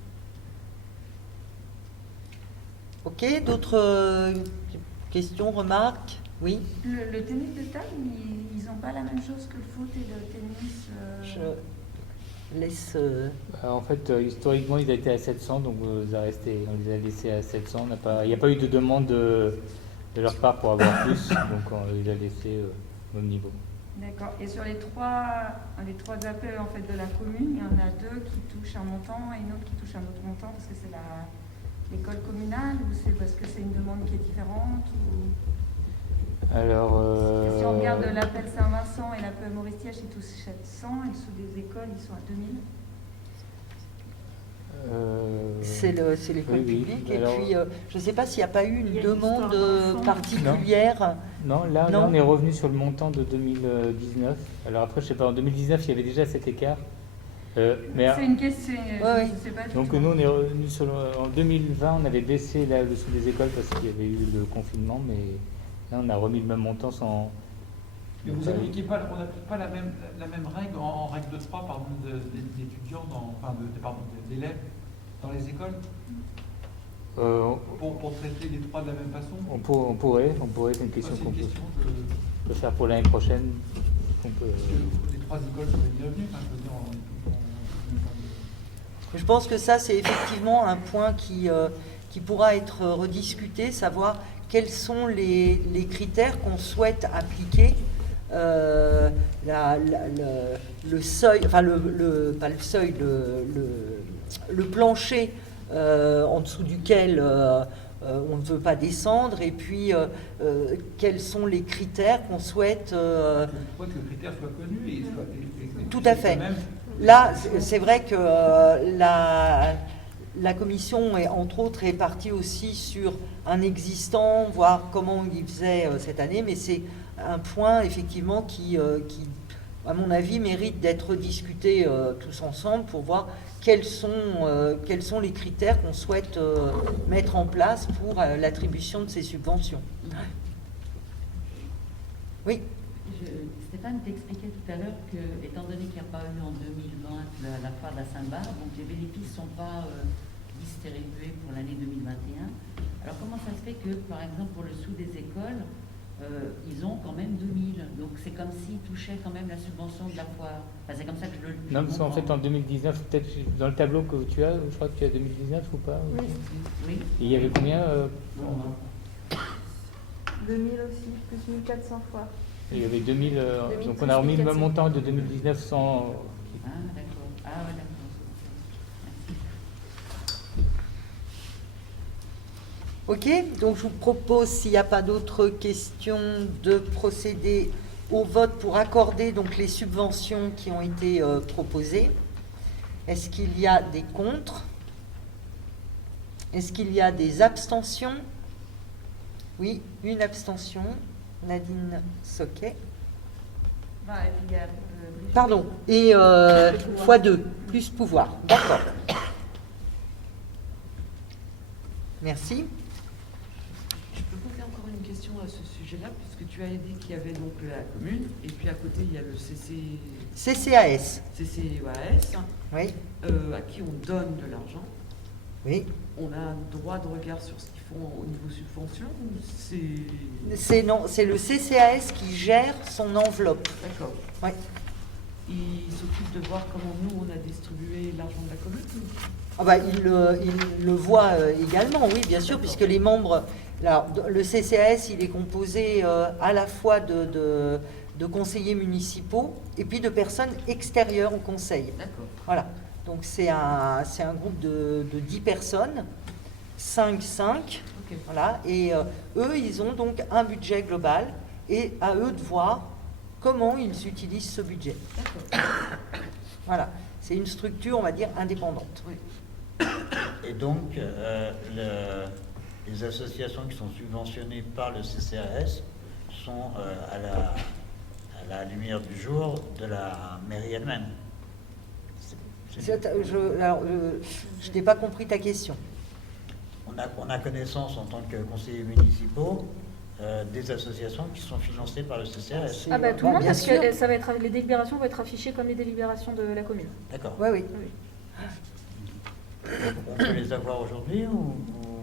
Ok, d'autres questions, remarques? Oui. Le tennis de table, ils n'ont pas la même chose que le foot et le tennis Je laisse... En fait, historiquement, ils étaient à 700, donc on les a laissés à 700. Il n'y a pas eu de demande de leur part pour avoir plus, donc on les a laissés au même niveau. D'accord. Et sur les trois appels en fait, de la commune, il y en a deux qui touchent un montant et une autre qui touche un autre montant parce que c'est l'école communale ou c'est parce que c'est une demande qui est différente ou... Alors, si on regarde l'appel Saint-Vincent et l'appel Maurice-Thiège, ils touchent 700 et ceux des écoles, ils sont à 2000. C'est l'école oui, oui. publique. Alors, et puis, je ne sais pas s'il n'y a pas eu il y une a une demande histoire d'enfant. particulière. Non, là, Non. on est revenu sur le montant de 2019. Alors après, je sais pas, en 2019, il y avait déjà cet écart. Mais C'est une question, ouais. je sais pas du donc tout. nous, on est revenu sur en 2020, on avait baissé le sous des écoles parce qu'il y avait eu le confinement, mais là, on a remis le même montant sans. Mais vous n'appliquez pas, on n'applique pas la même règle en règle de 3 pardon, d'étudiants, d'élèves dans les écoles pour traiter les 3 de la même façon. On pourrait, c'est une question C'est qu'on une peut, question peut faire pour l'année prochaine. parce que les 3 écoles seraient bienvenues, je veux dire, Je pense que ça, c'est effectivement un point qui pourra être rediscuté, savoir quels sont les critères qu'on souhaite appliquer. Le seuil, enfin pas le seuil, le plancher en dessous duquel on ne veut pas descendre, et puis quels sont les critères qu'on souhaite. que le critère soit connu et soit. Tout à fait. Là, c'est vrai que la commission, entre autres, est partie aussi sur un existant, voir comment il faisait cette année, mais c'est un point, effectivement, qui, à mon avis, mérite d'être discuté tous ensemble pour voir quels sont les critères qu'on souhaite mettre en place pour l'attribution de ces subventions. Oui. Stéphane t'expliquait tout à l'heure que, étant donné qu'il n'y a pas eu en 2020 la foire de la Sainte-Barbe, donc les bénéfices ne sont pas distribués pour l'année 2021. Alors comment ça se fait que, par exemple, pour le sous des écoles, ils ont quand même 2000, donc c'est comme s'ils touchaient quand même la subvention de la foire. Enfin, c'est comme ça que je le Non, parce qu'en fait, en 2019, peut-être dans le tableau que tu as, je crois que tu as 2019 ou pas? Oui. Oui. Et il y avait combien 2000 aussi, plus 1400 fois. Il y avait 2000, 2000 donc on a remis le même 1400. montant de 2019 sans. Ah, d'accord. Ah, ouais, d'accord. Ok, donc je vous propose, s'il n'y a pas d'autres questions, de procéder au vote pour accorder donc les subventions qui ont été proposées. Est-ce qu'il y a des contre? Est-ce qu'il y a des abstentions? Oui, une abstention. Nadine Soquet. Bah, et puis il y a, Pardon, et x2, plus pouvoir. D'accord. Merci. Je peux poser encore une question à ce sujet-là, puisque tu as dit qu'il y avait donc la commune, et puis à côté il y a le CCAS. CCAS, Oui. à qui on donne de l'argent. Oui. On a un droit de regard sur ce qu'ils font au niveau subvention ou C'est le CCAS qui gère son enveloppe. D'accord. Oui. Il s'occupe de voir comment nous on a distribué l'argent de la commune. Ah bah, il le voit également, oui, bien sûr, puisque les membres. Alors, le CCAS, il est composé à la fois de conseillers municipaux et puis de personnes extérieures au conseil. D'accord. Voilà. Donc c'est un groupe de 10 personnes, 5. Okay. Voilà. Et eux, ils ont donc un budget global et à eux de voir comment ils utilisent ce budget. D'accord. Voilà. C'est une structure, on va dire, indépendante. Oui. Et donc, les associations qui sont subventionnées par le CCAS sont à la lumière du jour de la mairie elle-même. Je n'ai pas compris ta question. On a connaissance en tant que conseillers municipaux des associations qui sont financées par le CCAS. Ah bah tout le monde, bien parce sûr. que ça va être, les délibérations vont être affichées comme les délibérations de la commune. D'accord. Oui, oui. On peut les avoir aujourd'hui ou...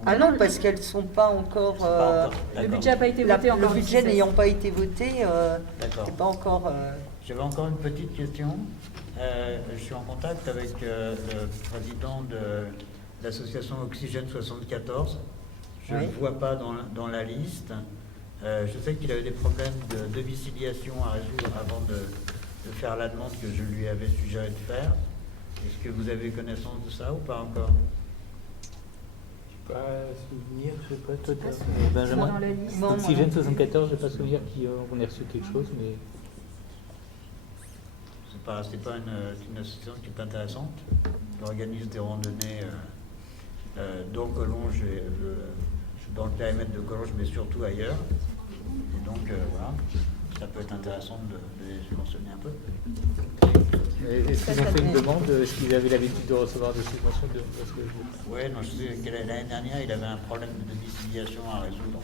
Ah non, parce qu'elles ne sont pas encore... Pas encore. Le D'accord. budget n'a pas été voté encore. Le budget n'ayant pas été voté, D'accord. c'est pas encore... J'avais encore une petite question. Je suis en contact avec le président de l'association Oxygène 74. Je ne Oui. le vois pas dans la liste. Je sais qu'il avait des problèmes de domiciliation à résoudre avant de faire la demande que je lui avais suggéré de faire. Est-ce que vous avez connaissance de ça ou pas encore? Pas souvenir, je sais pas, toi, Dans Benjamin. la liste. Non, Oxygène moi non plus. 74, je n'ai pas souvenir qu'on ait reçu quelque chose, mais. pas une association qui est intéressante. Il organise des randonnées dans Collonges, dans le périmètre de Collonges, mais surtout ailleurs. Et donc, voilà, ça peut être intéressant de les subventionner un peu. Est-ce qu'ils ont fait une demande? Est-ce qu'ils avaient l'habitude de recevoir des subventions Oui, non, je sais que l'année dernière, il avait un problème de domiciliation à résoudre.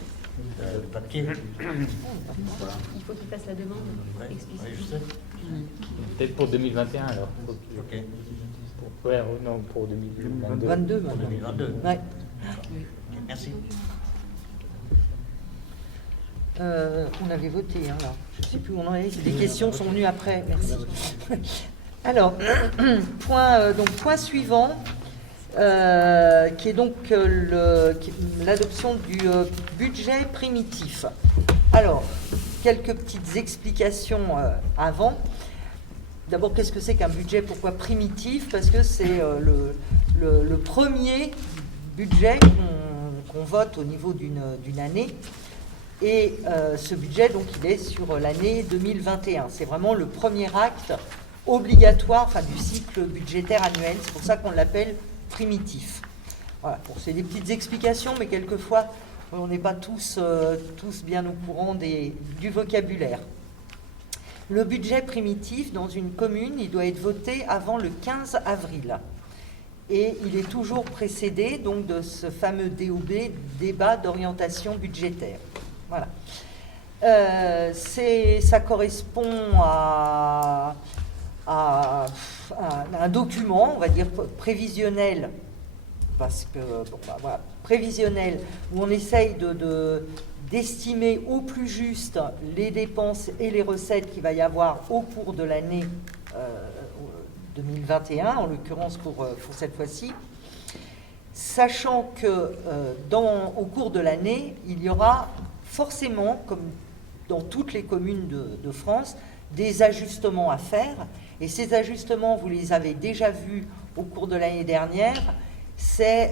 Le papier. Voilà. Il faut qu'il fasse la demande. Oui, explicitement. je sais. Peut-être pour 2021 alors. Ok. Ouais, non, pour 2022. 22 Pour 2022. Ouais. Okay, merci. On avait voté, hein, là. Je ne sais plus où on en est. Les questions sont venues après. Merci. Alors, point suivant, qui est donc l'adoption du budget primitif. Alors, quelques petites explications avant. D'abord, qu'est-ce que c'est qu'un budget? Pourquoi primitif? Parce que c'est le premier budget qu'on vote au niveau d'une année. Et ce budget, donc, il est sur l'année 2021. C'est vraiment le premier acte obligatoire du cycle budgétaire annuel. C'est pour ça qu'on l'appelle primitif. Voilà. Bon, c'est des petites explications, mais quelquefois, on n'est pas tous bien au courant du vocabulaire. Le budget primitif, dans une commune, il doit être voté avant le 15 avril. Et il est toujours précédé donc, de ce fameux DOB, débat d'orientation budgétaire. Voilà. Ça correspond à un document, on va dire prévisionnel, parce que prévisionnel, où on essaye d'estimer au plus juste les dépenses et les recettes qu'il va y avoir au cours de l'année 2021, en l'occurrence pour cette fois-ci, sachant que au cours de l'année, il y aura forcément, comme dans toutes les communes de France, des ajustements à faire. Et ces ajustements, vous les avez déjà vus au cours de l'année dernière. C'est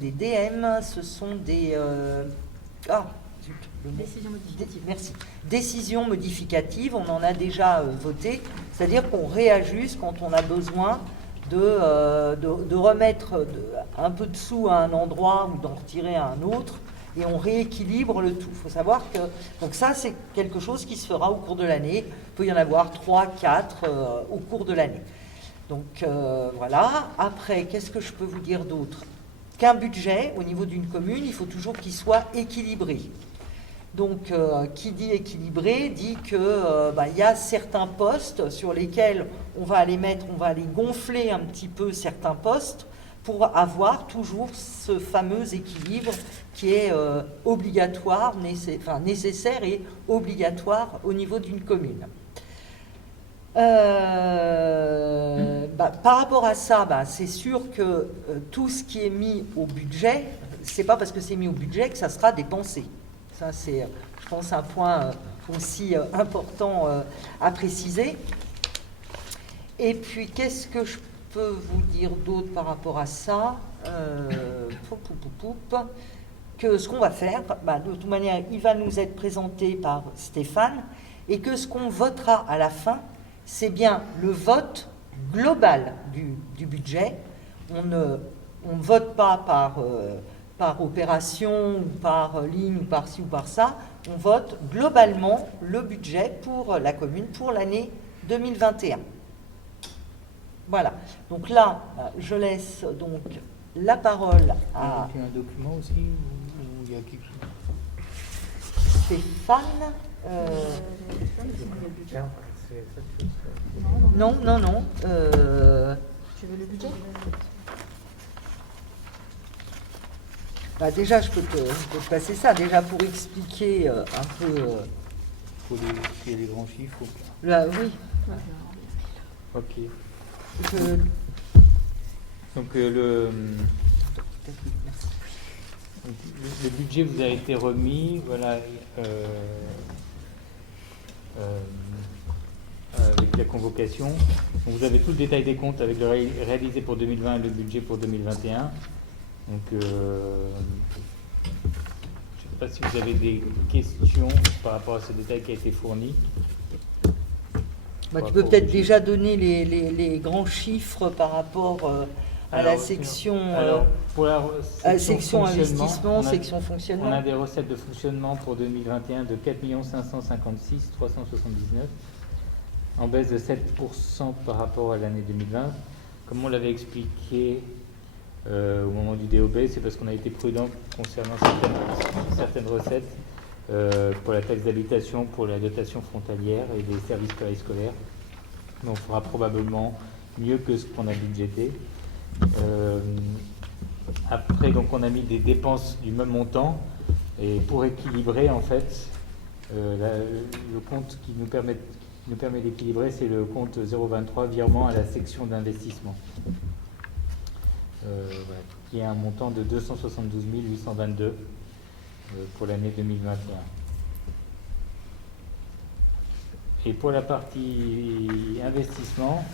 des DM, ce sont des... Décision modificative. Merci. Décisions modificatives, on en a déjà voté. C'est-à-dire qu'on réajuste quand on a besoin de remettre un peu de sous à un endroit ou d'en retirer à un autre. Et on rééquilibre le tout. Il faut savoir que donc ça, c'est quelque chose qui se fera au cours de l'année. Il peut y en avoir 3, 4 au cours de l'année. Donc voilà. Après, qu'est-ce que je peux vous dire d'autre? Qu'un budget, au niveau d'une commune, il faut toujours qu'il soit équilibré. Donc, qui dit équilibré dit que y a certains postes sur lesquels on va aller gonfler un petit peu certains postes pour avoir toujours ce fameux équilibre qui est obligatoire, nécessaire et obligatoire au niveau d'une commune. Par rapport à ça, c'est sûr que tout ce qui est mis au budget, c'est pas parce que c'est mis au budget que ça sera dépensé. Ça, c'est, je pense, un point aussi important à préciser. Et puis, qu'est-ce que je peux vous dire d'autre par rapport à ça? Que ce qu'on va faire, de toute manière, il va nous être présenté par Stéphane, et que ce qu'on votera à la fin, c'est bien le vote global du budget. On ne vote pas par opération, ou par ligne, ou par ci ou par ça. On vote globalement le budget pour la commune pour l'année 2021. Voilà. Donc là, je laisse donc la parole à... Il y a un document aussi où il y a quelque chose? Stéphane. Non. Tu veux le budget? Déjà, je peux te passer ça, déjà pour expliquer un peu... Il y a des grands chiffres ou pas? Là, oui. Ok. Donc le budget vous a été remis, voilà, avec la convocation. Donc vous avez tout le détail des comptes avec le réalisé pour 2020 et le budget pour 2021. Donc je ne sais pas si vous avez des questions par rapport à ce détail qui a été fourni. Tu peux peut-être déjà donner les grands chiffres par rapport à la section, pour la section investissement, section on fonctionnement. a des recettes de fonctionnement pour 2021 de 4 556 379, en baisse de 7% par rapport à l'année 2020. Comme on l'avait expliqué au moment du DOB, c'est parce qu'on a été prudent concernant certaines recettes pour la taxe d'habitation, pour la dotation frontalière et les services périscolaires. Mais on fera probablement mieux que ce qu'on a budgété. Après, donc, on a mis des dépenses du même montant, et pour équilibrer, en fait, le compte qui nous permet d'équilibrer, c'est le compte 023 virement à la section d'investissement, qui est un montant de 272 822 pour l'année 2021. Et pour la partie investissement,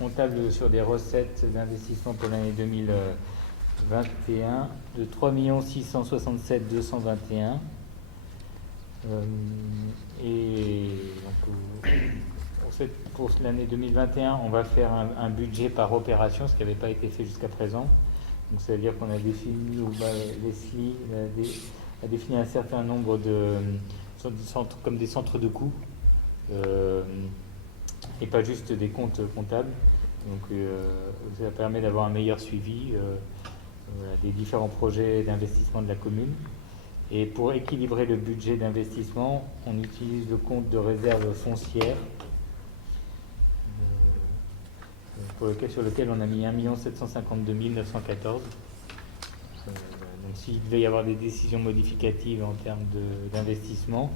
on table sur des recettes d'investissement pour l'année 2021 de 3 667 221. Et donc, pour l'année 2021, on va faire un budget par opération, ce qui n'avait pas été fait jusqu'à présent. Donc, ça veut dire qu'on a défini, Leslie a défini un certain nombre de centres, comme des centres de coûts, et pas juste des comptes comptables. Donc ça permet d'avoir un meilleur suivi des différents projets d'investissement de la commune. Et pour équilibrer le budget d'investissement, on utilise le compte de réserve foncière, sur lequel on a mis 1 752 914. Donc s'il devait y avoir des décisions modificatives en termes d'investissement,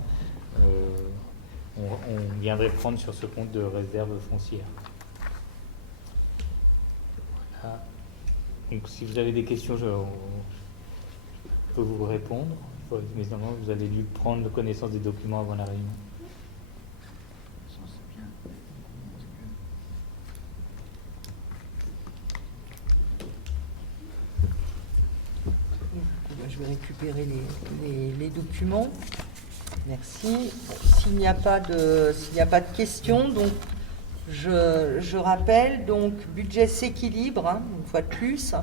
on viendrait prendre sur ce compte de réserve foncière. Voilà. Donc si vous avez des questions, je peux vous répondre. Mais normalement, vous avez dû prendre connaissance des documents avant la réunion. Je vais récupérer les documents. Merci. S'il n'y a pas de questions, donc je rappelle, donc budget s'équilibre, une fois de plus.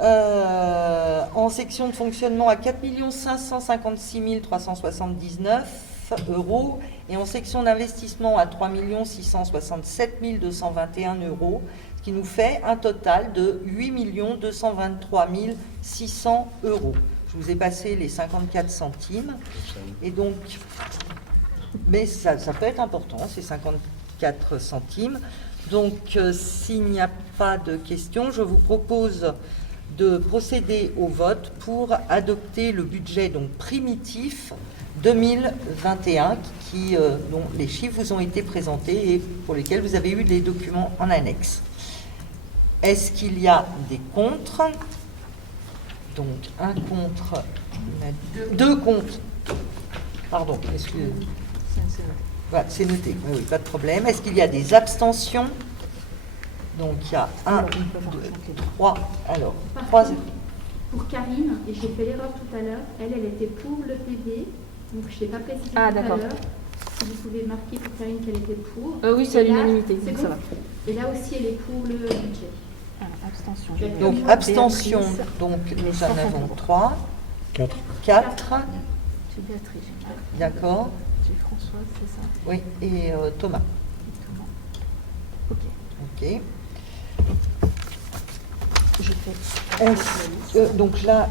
En section de fonctionnement à 4 556 379 euros et en section d'investissement à 3 667 221 euros, ce qui nous fait un total de 8 223 600 euros. Je vous ai passé les 54 centimes et donc, mais ça peut être important, ces 54 centimes. Donc, s'il n'y a pas de questions, je vous propose de procéder au vote pour adopter le budget donc primitif 2021 dont les chiffres vous ont été présentés et pour lesquels vous avez eu les documents en annexe. Est-ce qu'il y a des contre? Donc un contre, deux contre. Pardon, excusez-moi. Voilà, c'est noté, oui, pas de problème. Est-ce qu'il y a des abstentions? Donc il y a 1, 2, 3, alors 3. Pour Karine, et j'ai fait l'erreur tout à l'heure, elle était pour le PV, donc je ne l'ai pas précisé tout à l'heure. Si vous pouvez marquer pour Karine qu'elle était pour. Oui, c'est à l'unanimité, c'est bon. ça va. Et là aussi, elle est pour le budget. Abstention. Donc abstention, donc nous en avons 3. 4. C'est Béatrice. D'accord. J'ai Françoise, c'est ça. Oui, et Thomas. Ok. Ok. Je fais. Donc là,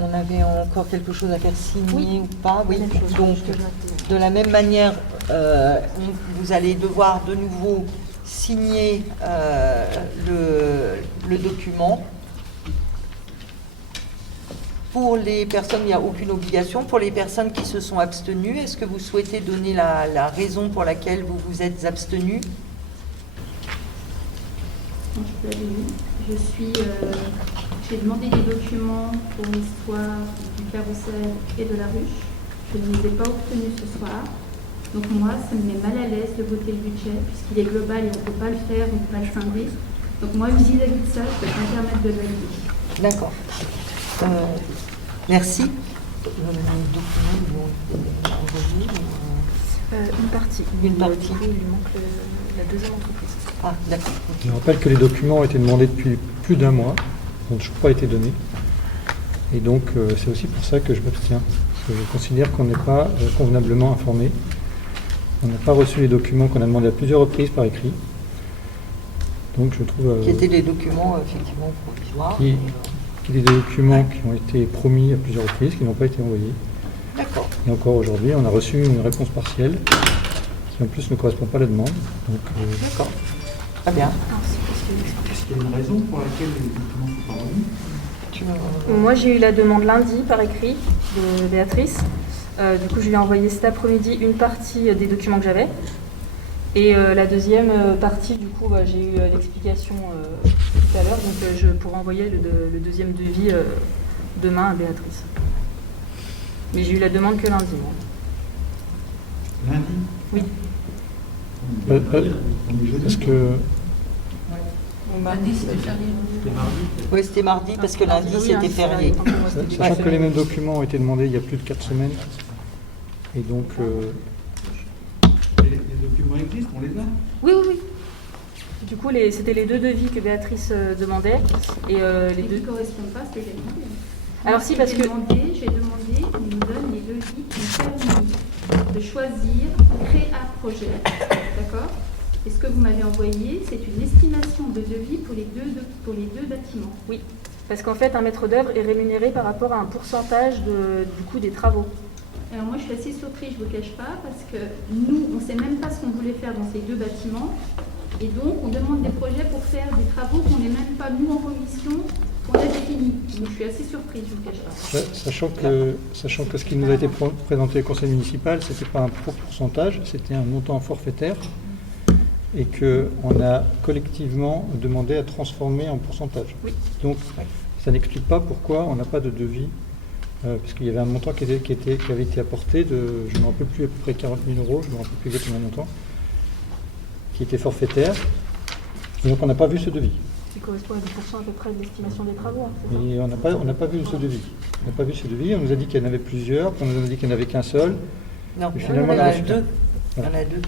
on avait encore quelque chose à faire signer ou pas? Oui. Donc, de la même manière, vous allez devoir de nouveau signer le document. Pour les personnes, il n'y a aucune obligation. Pour les personnes qui se sont abstenues, est-ce que vous souhaitez donner la raison pour laquelle vous vous êtes abstenus? J'ai demandé des documents pour l'histoire du carrousel et de la ruche. Je ne les ai pas obtenus ce soir. Donc moi, ça me met mal à l'aise de voter le budget, puisqu'il est global et on ne peut pas le faire, on ne peut pas le scinder. Donc moi, vis-à-vis de ça, je peux pas me permettre de le valider. D'accord. Merci. Une partie. Une partie. Du coup, il lui manque la deuxième entreprise. Ah, d'accord. Je rappelle que les documents ont été demandés depuis plus d'un mois, n'ont toujours pas été donnés. Et donc, c'est aussi pour ça que je m'abstiens. Parce que je considère qu'on n'est pas convenablement informé. On n'a pas reçu les documents qu'on a demandé à plusieurs reprises par écrit. Donc, je trouve... Qui étaient les documents, effectivement, provisoires. Qui des documents qui ont été promis à plusieurs reprises, qui n'ont pas été envoyés. D'accord. Et encore aujourd'hui, on a reçu une réponse partielle, qui en plus ne correspond pas à la demande. D'accord. Très bien. Est-ce qu'il y a une raison pour laquelle les documents ne sont pas revenus? Moi, j'ai eu la demande lundi par écrit de Béatrice. Du coup, je lui ai envoyé cet après-midi une partie des documents que j'avais. Et la deuxième partie, du coup, j'ai eu l'explication tout à l'heure. Donc, je pourrai envoyer le deuxième devis demain à Béatrice. Mais j'ai eu la demande que lundi. Lundi? Oui. Est-ce que... Lundi, c'était férié. Oui, c'était mardi parce que lundi, c'était férié. Sachant que les mêmes documents ont été demandés il y a plus de 4 semaines. Et donc... Les documents existent, on les a? Oui, oui, oui. Du coup, c'était les deux devis que Béatrice demandait. Et les deux ne correspondent pas à ce que j'ai demandé. Alors si, parce que... J'ai demandé qu'on nous donne les devis qui ont permis de choisir, créer un projet. D'accord? Et ce que vous m'avez envoyé, c'est une estimation de devis pour les deux bâtiments. Oui, parce qu'en fait, un maître d'œuvre est rémunéré par rapport à un pourcentage du coût des travaux. Alors moi, je suis assez surprise, je ne vous cache pas, parce que nous, on ne sait même pas ce qu'on voulait faire dans ces deux bâtiments. Et donc, on demande des projets pour faire des travaux qu'on n'est même pas, nous, en commission, qu'on a définis. Donc, je suis assez surprise, je ne vous cache pas. Sachant que ce qui nous a été présenté au conseil municipal, ce n'était pas un pourcentage, c'était un montant forfaitaire. Et qu'on a collectivement demandé à transformer en pourcentage. Oui. Donc, ça n'explique pas pourquoi on n'a pas de devis, parce qu'il y avait un montant qui avait été apporté de, je ne me rappelle plus, à peu près 40 000 €, je ne me rappelle plus exactement le montant, qui était forfaitaire. Et donc, on n'a pas vu ce devis. Qui correspond à 10% à peu près de l'estimation des travaux. Hein, et on n'a pas vu ce devis. On n'a pas vu ce devis, on nous a dit qu'il y en avait plusieurs, puis on nous a dit qu'il n'y en avait qu'un seul. Non, et finalement, il y en a deux. Il y en a deux.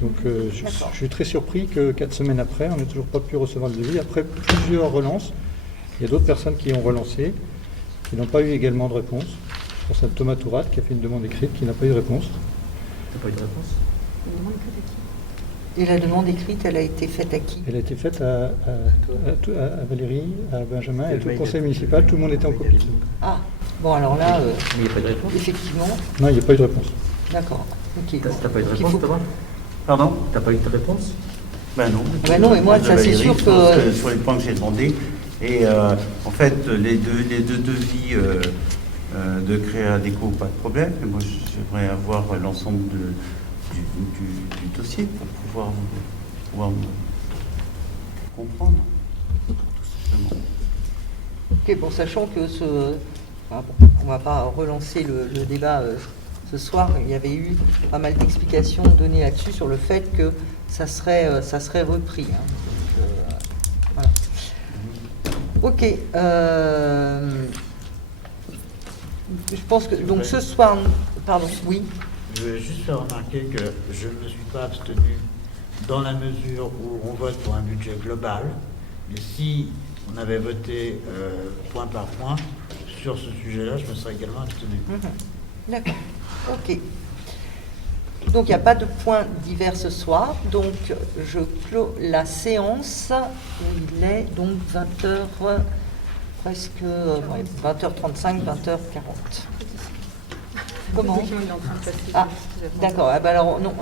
Donc je suis très surpris que 4 semaines après, on n'ait toujours pas pu recevoir le devis. Après plusieurs relances, il y a d'autres personnes qui ont relancé, qui n'ont pas eu également de réponse. Je pense à Thomas Tourat qui a fait une demande écrite, qui n'a pas eu de réponse. T'as pas eu de réponse? Et la demande écrite, elle a été faite à qui? Elle a été faite à Valérie, à Benjamin et à tout le conseil municipal. Tout le monde était en copie. Ah, bon alors là, mais il n'y a pas de réponse? Effectivement. Non, il n'y a pas eu de réponse. D'accord. Ok. T'as pas eu de réponse, Thomas? Pardon? T'as pas eu de réponse? Ben non. Ben non, et moi, ça c'est sûr que... Sur les points que j'ai demandés. Et en fait, les deux devis de Créa Déco, pas de problème. Mais moi, j'aimerais avoir l'ensemble du dossier pour pouvoir comprendre, tout simplement. Ok, bon, sachant que on ne va pas relancer le débat ce soir, il y avait eu pas mal d'explications données là-dessus sur le fait que ça serait repris. Hein. Donc, voilà. Ok. Je pense que donc ce soir, pardon, oui. Je veux juste faire remarquer que je ne me suis pas abstenu dans la mesure où on vote pour un budget global, mais si on avait voté point par point sur ce sujet-là, je me serais également abstenu. D'accord. Ok. Donc il n'y a pas de point divers ce soir. Donc je clôt la séance. Il est donc 20h, presque 20h35, 20h40. Comment? Ah, d'accord. Ah, bah alors, non,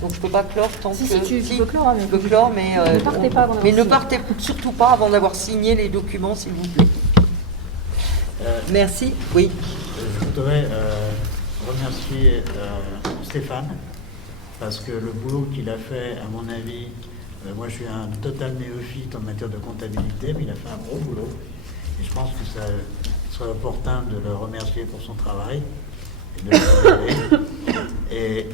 donc je ne peux pas clore tant que... Si, tu peux clore, mais... Je peux clore, mais... ne partez pas avant d'avoir mais ne signé. partez surtout pas avant d'avoir signé les documents, s'il vous plaît. Merci. Oui. Je voudrais remercier Stéphane, parce que le boulot qu'il a fait, à mon avis, moi je suis un total néophyte en matière de comptabilité, mais il a fait un gros boulot. Et je pense que ça serait opportun de le remercier pour son travail. Et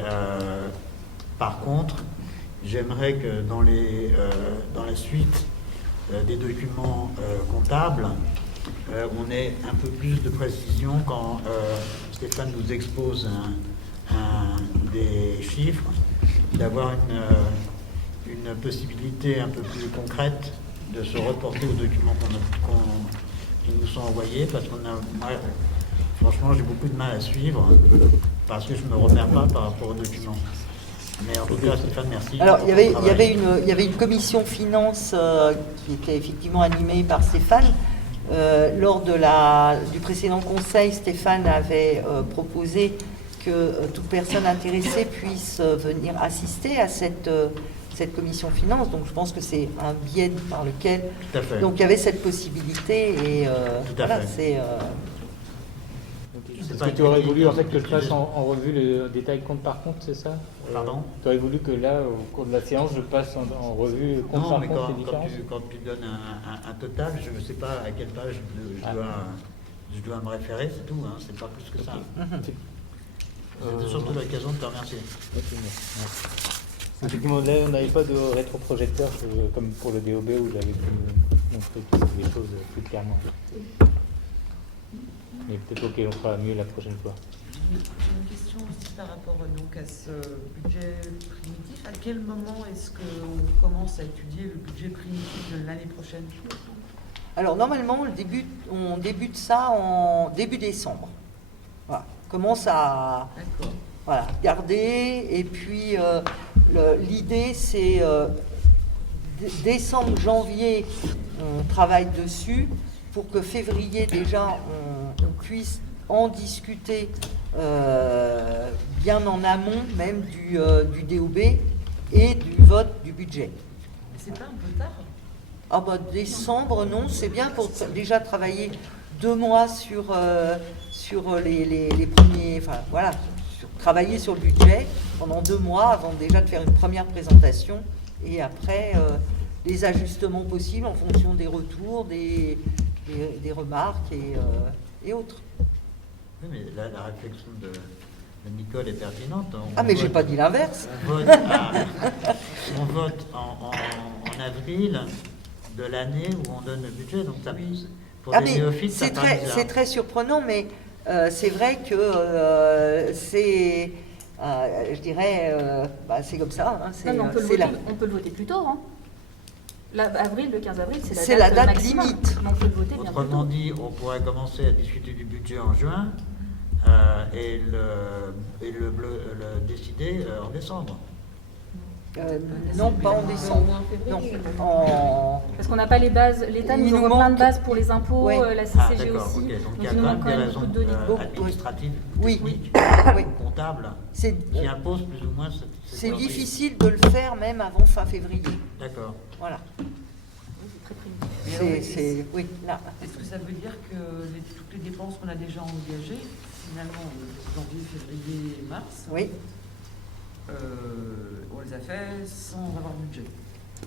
par contre, j'aimerais que dans la suite des documents comptables, on ait un peu plus de précision quand Stéphane nous expose des chiffres, d'avoir une possibilité un peu plus concrète de se reporter aux documents qui nous sont envoyés, parce moi, franchement, j'ai beaucoup de mal à suivre, parce que je ne me repère pas par rapport aux documents. Mais en tout cas, Stéphane, merci. Alors, il y avait une commission finance qui était effectivement animée par Stéphane. Lors du précédent conseil, Stéphane avait proposé que toute personne intéressée puisse venir assister à cette commission finance. Donc, je pense que c'est un biais par lequel... Tout à fait. Donc, il y avait cette possibilité et voilà, c'est... Est-ce que tu aurais voulu en fait que je passe en revue le détail compte par compte, c'est ça? Pardon? Tu aurais voulu que là, au cours de la séance, je passe en revue compte non, par mais compte les différences? quand tu donnes un total, je ne sais pas à quelle page je dois me référer, c'est tout, hein, c'est pas plus que ça. C'était surtout l'occasion de te remercier. Effectivement, là, on n'avait pas de rétroprojecteur comme pour le DOB où j'avais pu montrer les choses plus clairement. Mais peut-être on fera mieux la prochaine fois. J'ai une question aussi par rapport donc, à ce budget primitif. À quel moment est-ce qu'on commence à étudier le budget primitif de l'année prochaine? Alors normalement, on débute ça en début décembre. Voilà. On commence à regarder et puis l'idée c'est décembre, janvier, on travaille dessus pour que février déjà on puisse en discuter bien en amont même du DOB et du vote du budget. Mais c'est pas un peu tard? Ah bah décembre, non, c'est bien pour déjà travailler 2 mois sur les premiers, enfin voilà, travailler sur le budget pendant 2 mois avant déjà de faire une première présentation et après les ajustements possibles en fonction des retours, des remarques et autres. Oui, mais la réflexion de Nicole est pertinente. Mais j'ai pas dit l'inverse. On vote en avril de l'année où on donne le budget, donc ça pour les néophytes, c'est très surprenant, mais c'est vrai que c'est, je dirais, c'est comme ça. Hein, non, mais on peut le voter plus tôt. Hein. Le 15 avril, c'est la date limite. On peut le voter bien Autrement plus tôt. dit, on pourrait commencer à discuter du budget en juin et le décider en décembre. Non, pas en décembre. Non, parce qu'on n'a pas les bases. L'État nous envoie plein de bases pour les impôts, la CCG aussi. Okay. Donc il y a il nous quand manque même des raisons administratives, techniques, comptables, qui imposent plus ou moins cette c'est difficile de le faire même avant fin février. D'accord. Voilà. Oui, là. Est-ce que ça veut dire que toutes les dépenses qu'on a déjà engagées, finalement, janvier, février, mars, oui. On les a fait sans avoir de budget?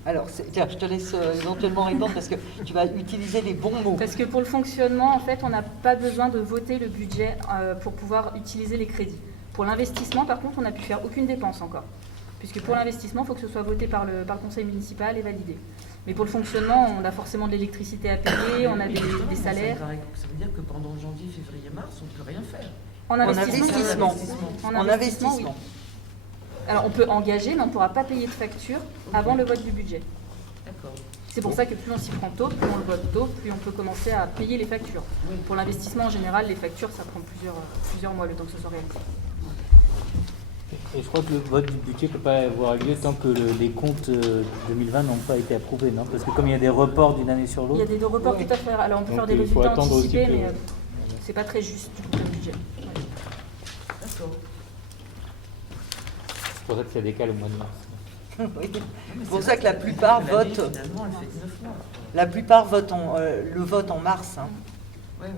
Alors, tiens, je te laisse éventuellement répondre parce que tu vas utiliser les bons mots. Parce que pour le fonctionnement, en fait, on n'a pas besoin de voter le budget pour pouvoir utiliser les crédits. Pour l'investissement, par contre, on n'a pu faire aucune dépense encore. Puisque pour l'investissement, il faut que ce soit voté par le conseil municipal et validé. Mais pour le fonctionnement, on a forcément de l'électricité à payer, on a des salaires. Ça veut dire que pendant janvier, février, mars, on ne peut rien faire. En investissement. En investissement, oui. Alors on peut engager, mais on ne pourra pas payer de facture avant le vote du budget. D'accord. C'est pour ça que plus on s'y prend tôt, plus on le vote tôt, plus on peut commencer à payer les factures. Pour l'investissement en général, les factures, ça prend plusieurs mois le temps que ce soit réalisé. Et je crois que le vote du budget ne peut pas avoir lieu tant que les comptes 2020 n'ont pas été approuvés, non? Parce que comme il y a des reports d'une année sur l'autre... Il y a des reports tout à fait. Alors on peut faire des résultats anticipés, mais c'est pas très juste du coup le budget. D'accord. C'est pour ça que ça décale au mois de mars. Oui. C'est pour ça que la plupart votent. Finalement, elle fait 9 mois. La plupart votent le vote en mars. Hein. Oui.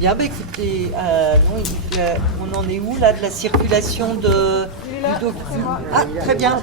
Bien, écoutez, on en est où là de la circulation du document? Ah, très bien.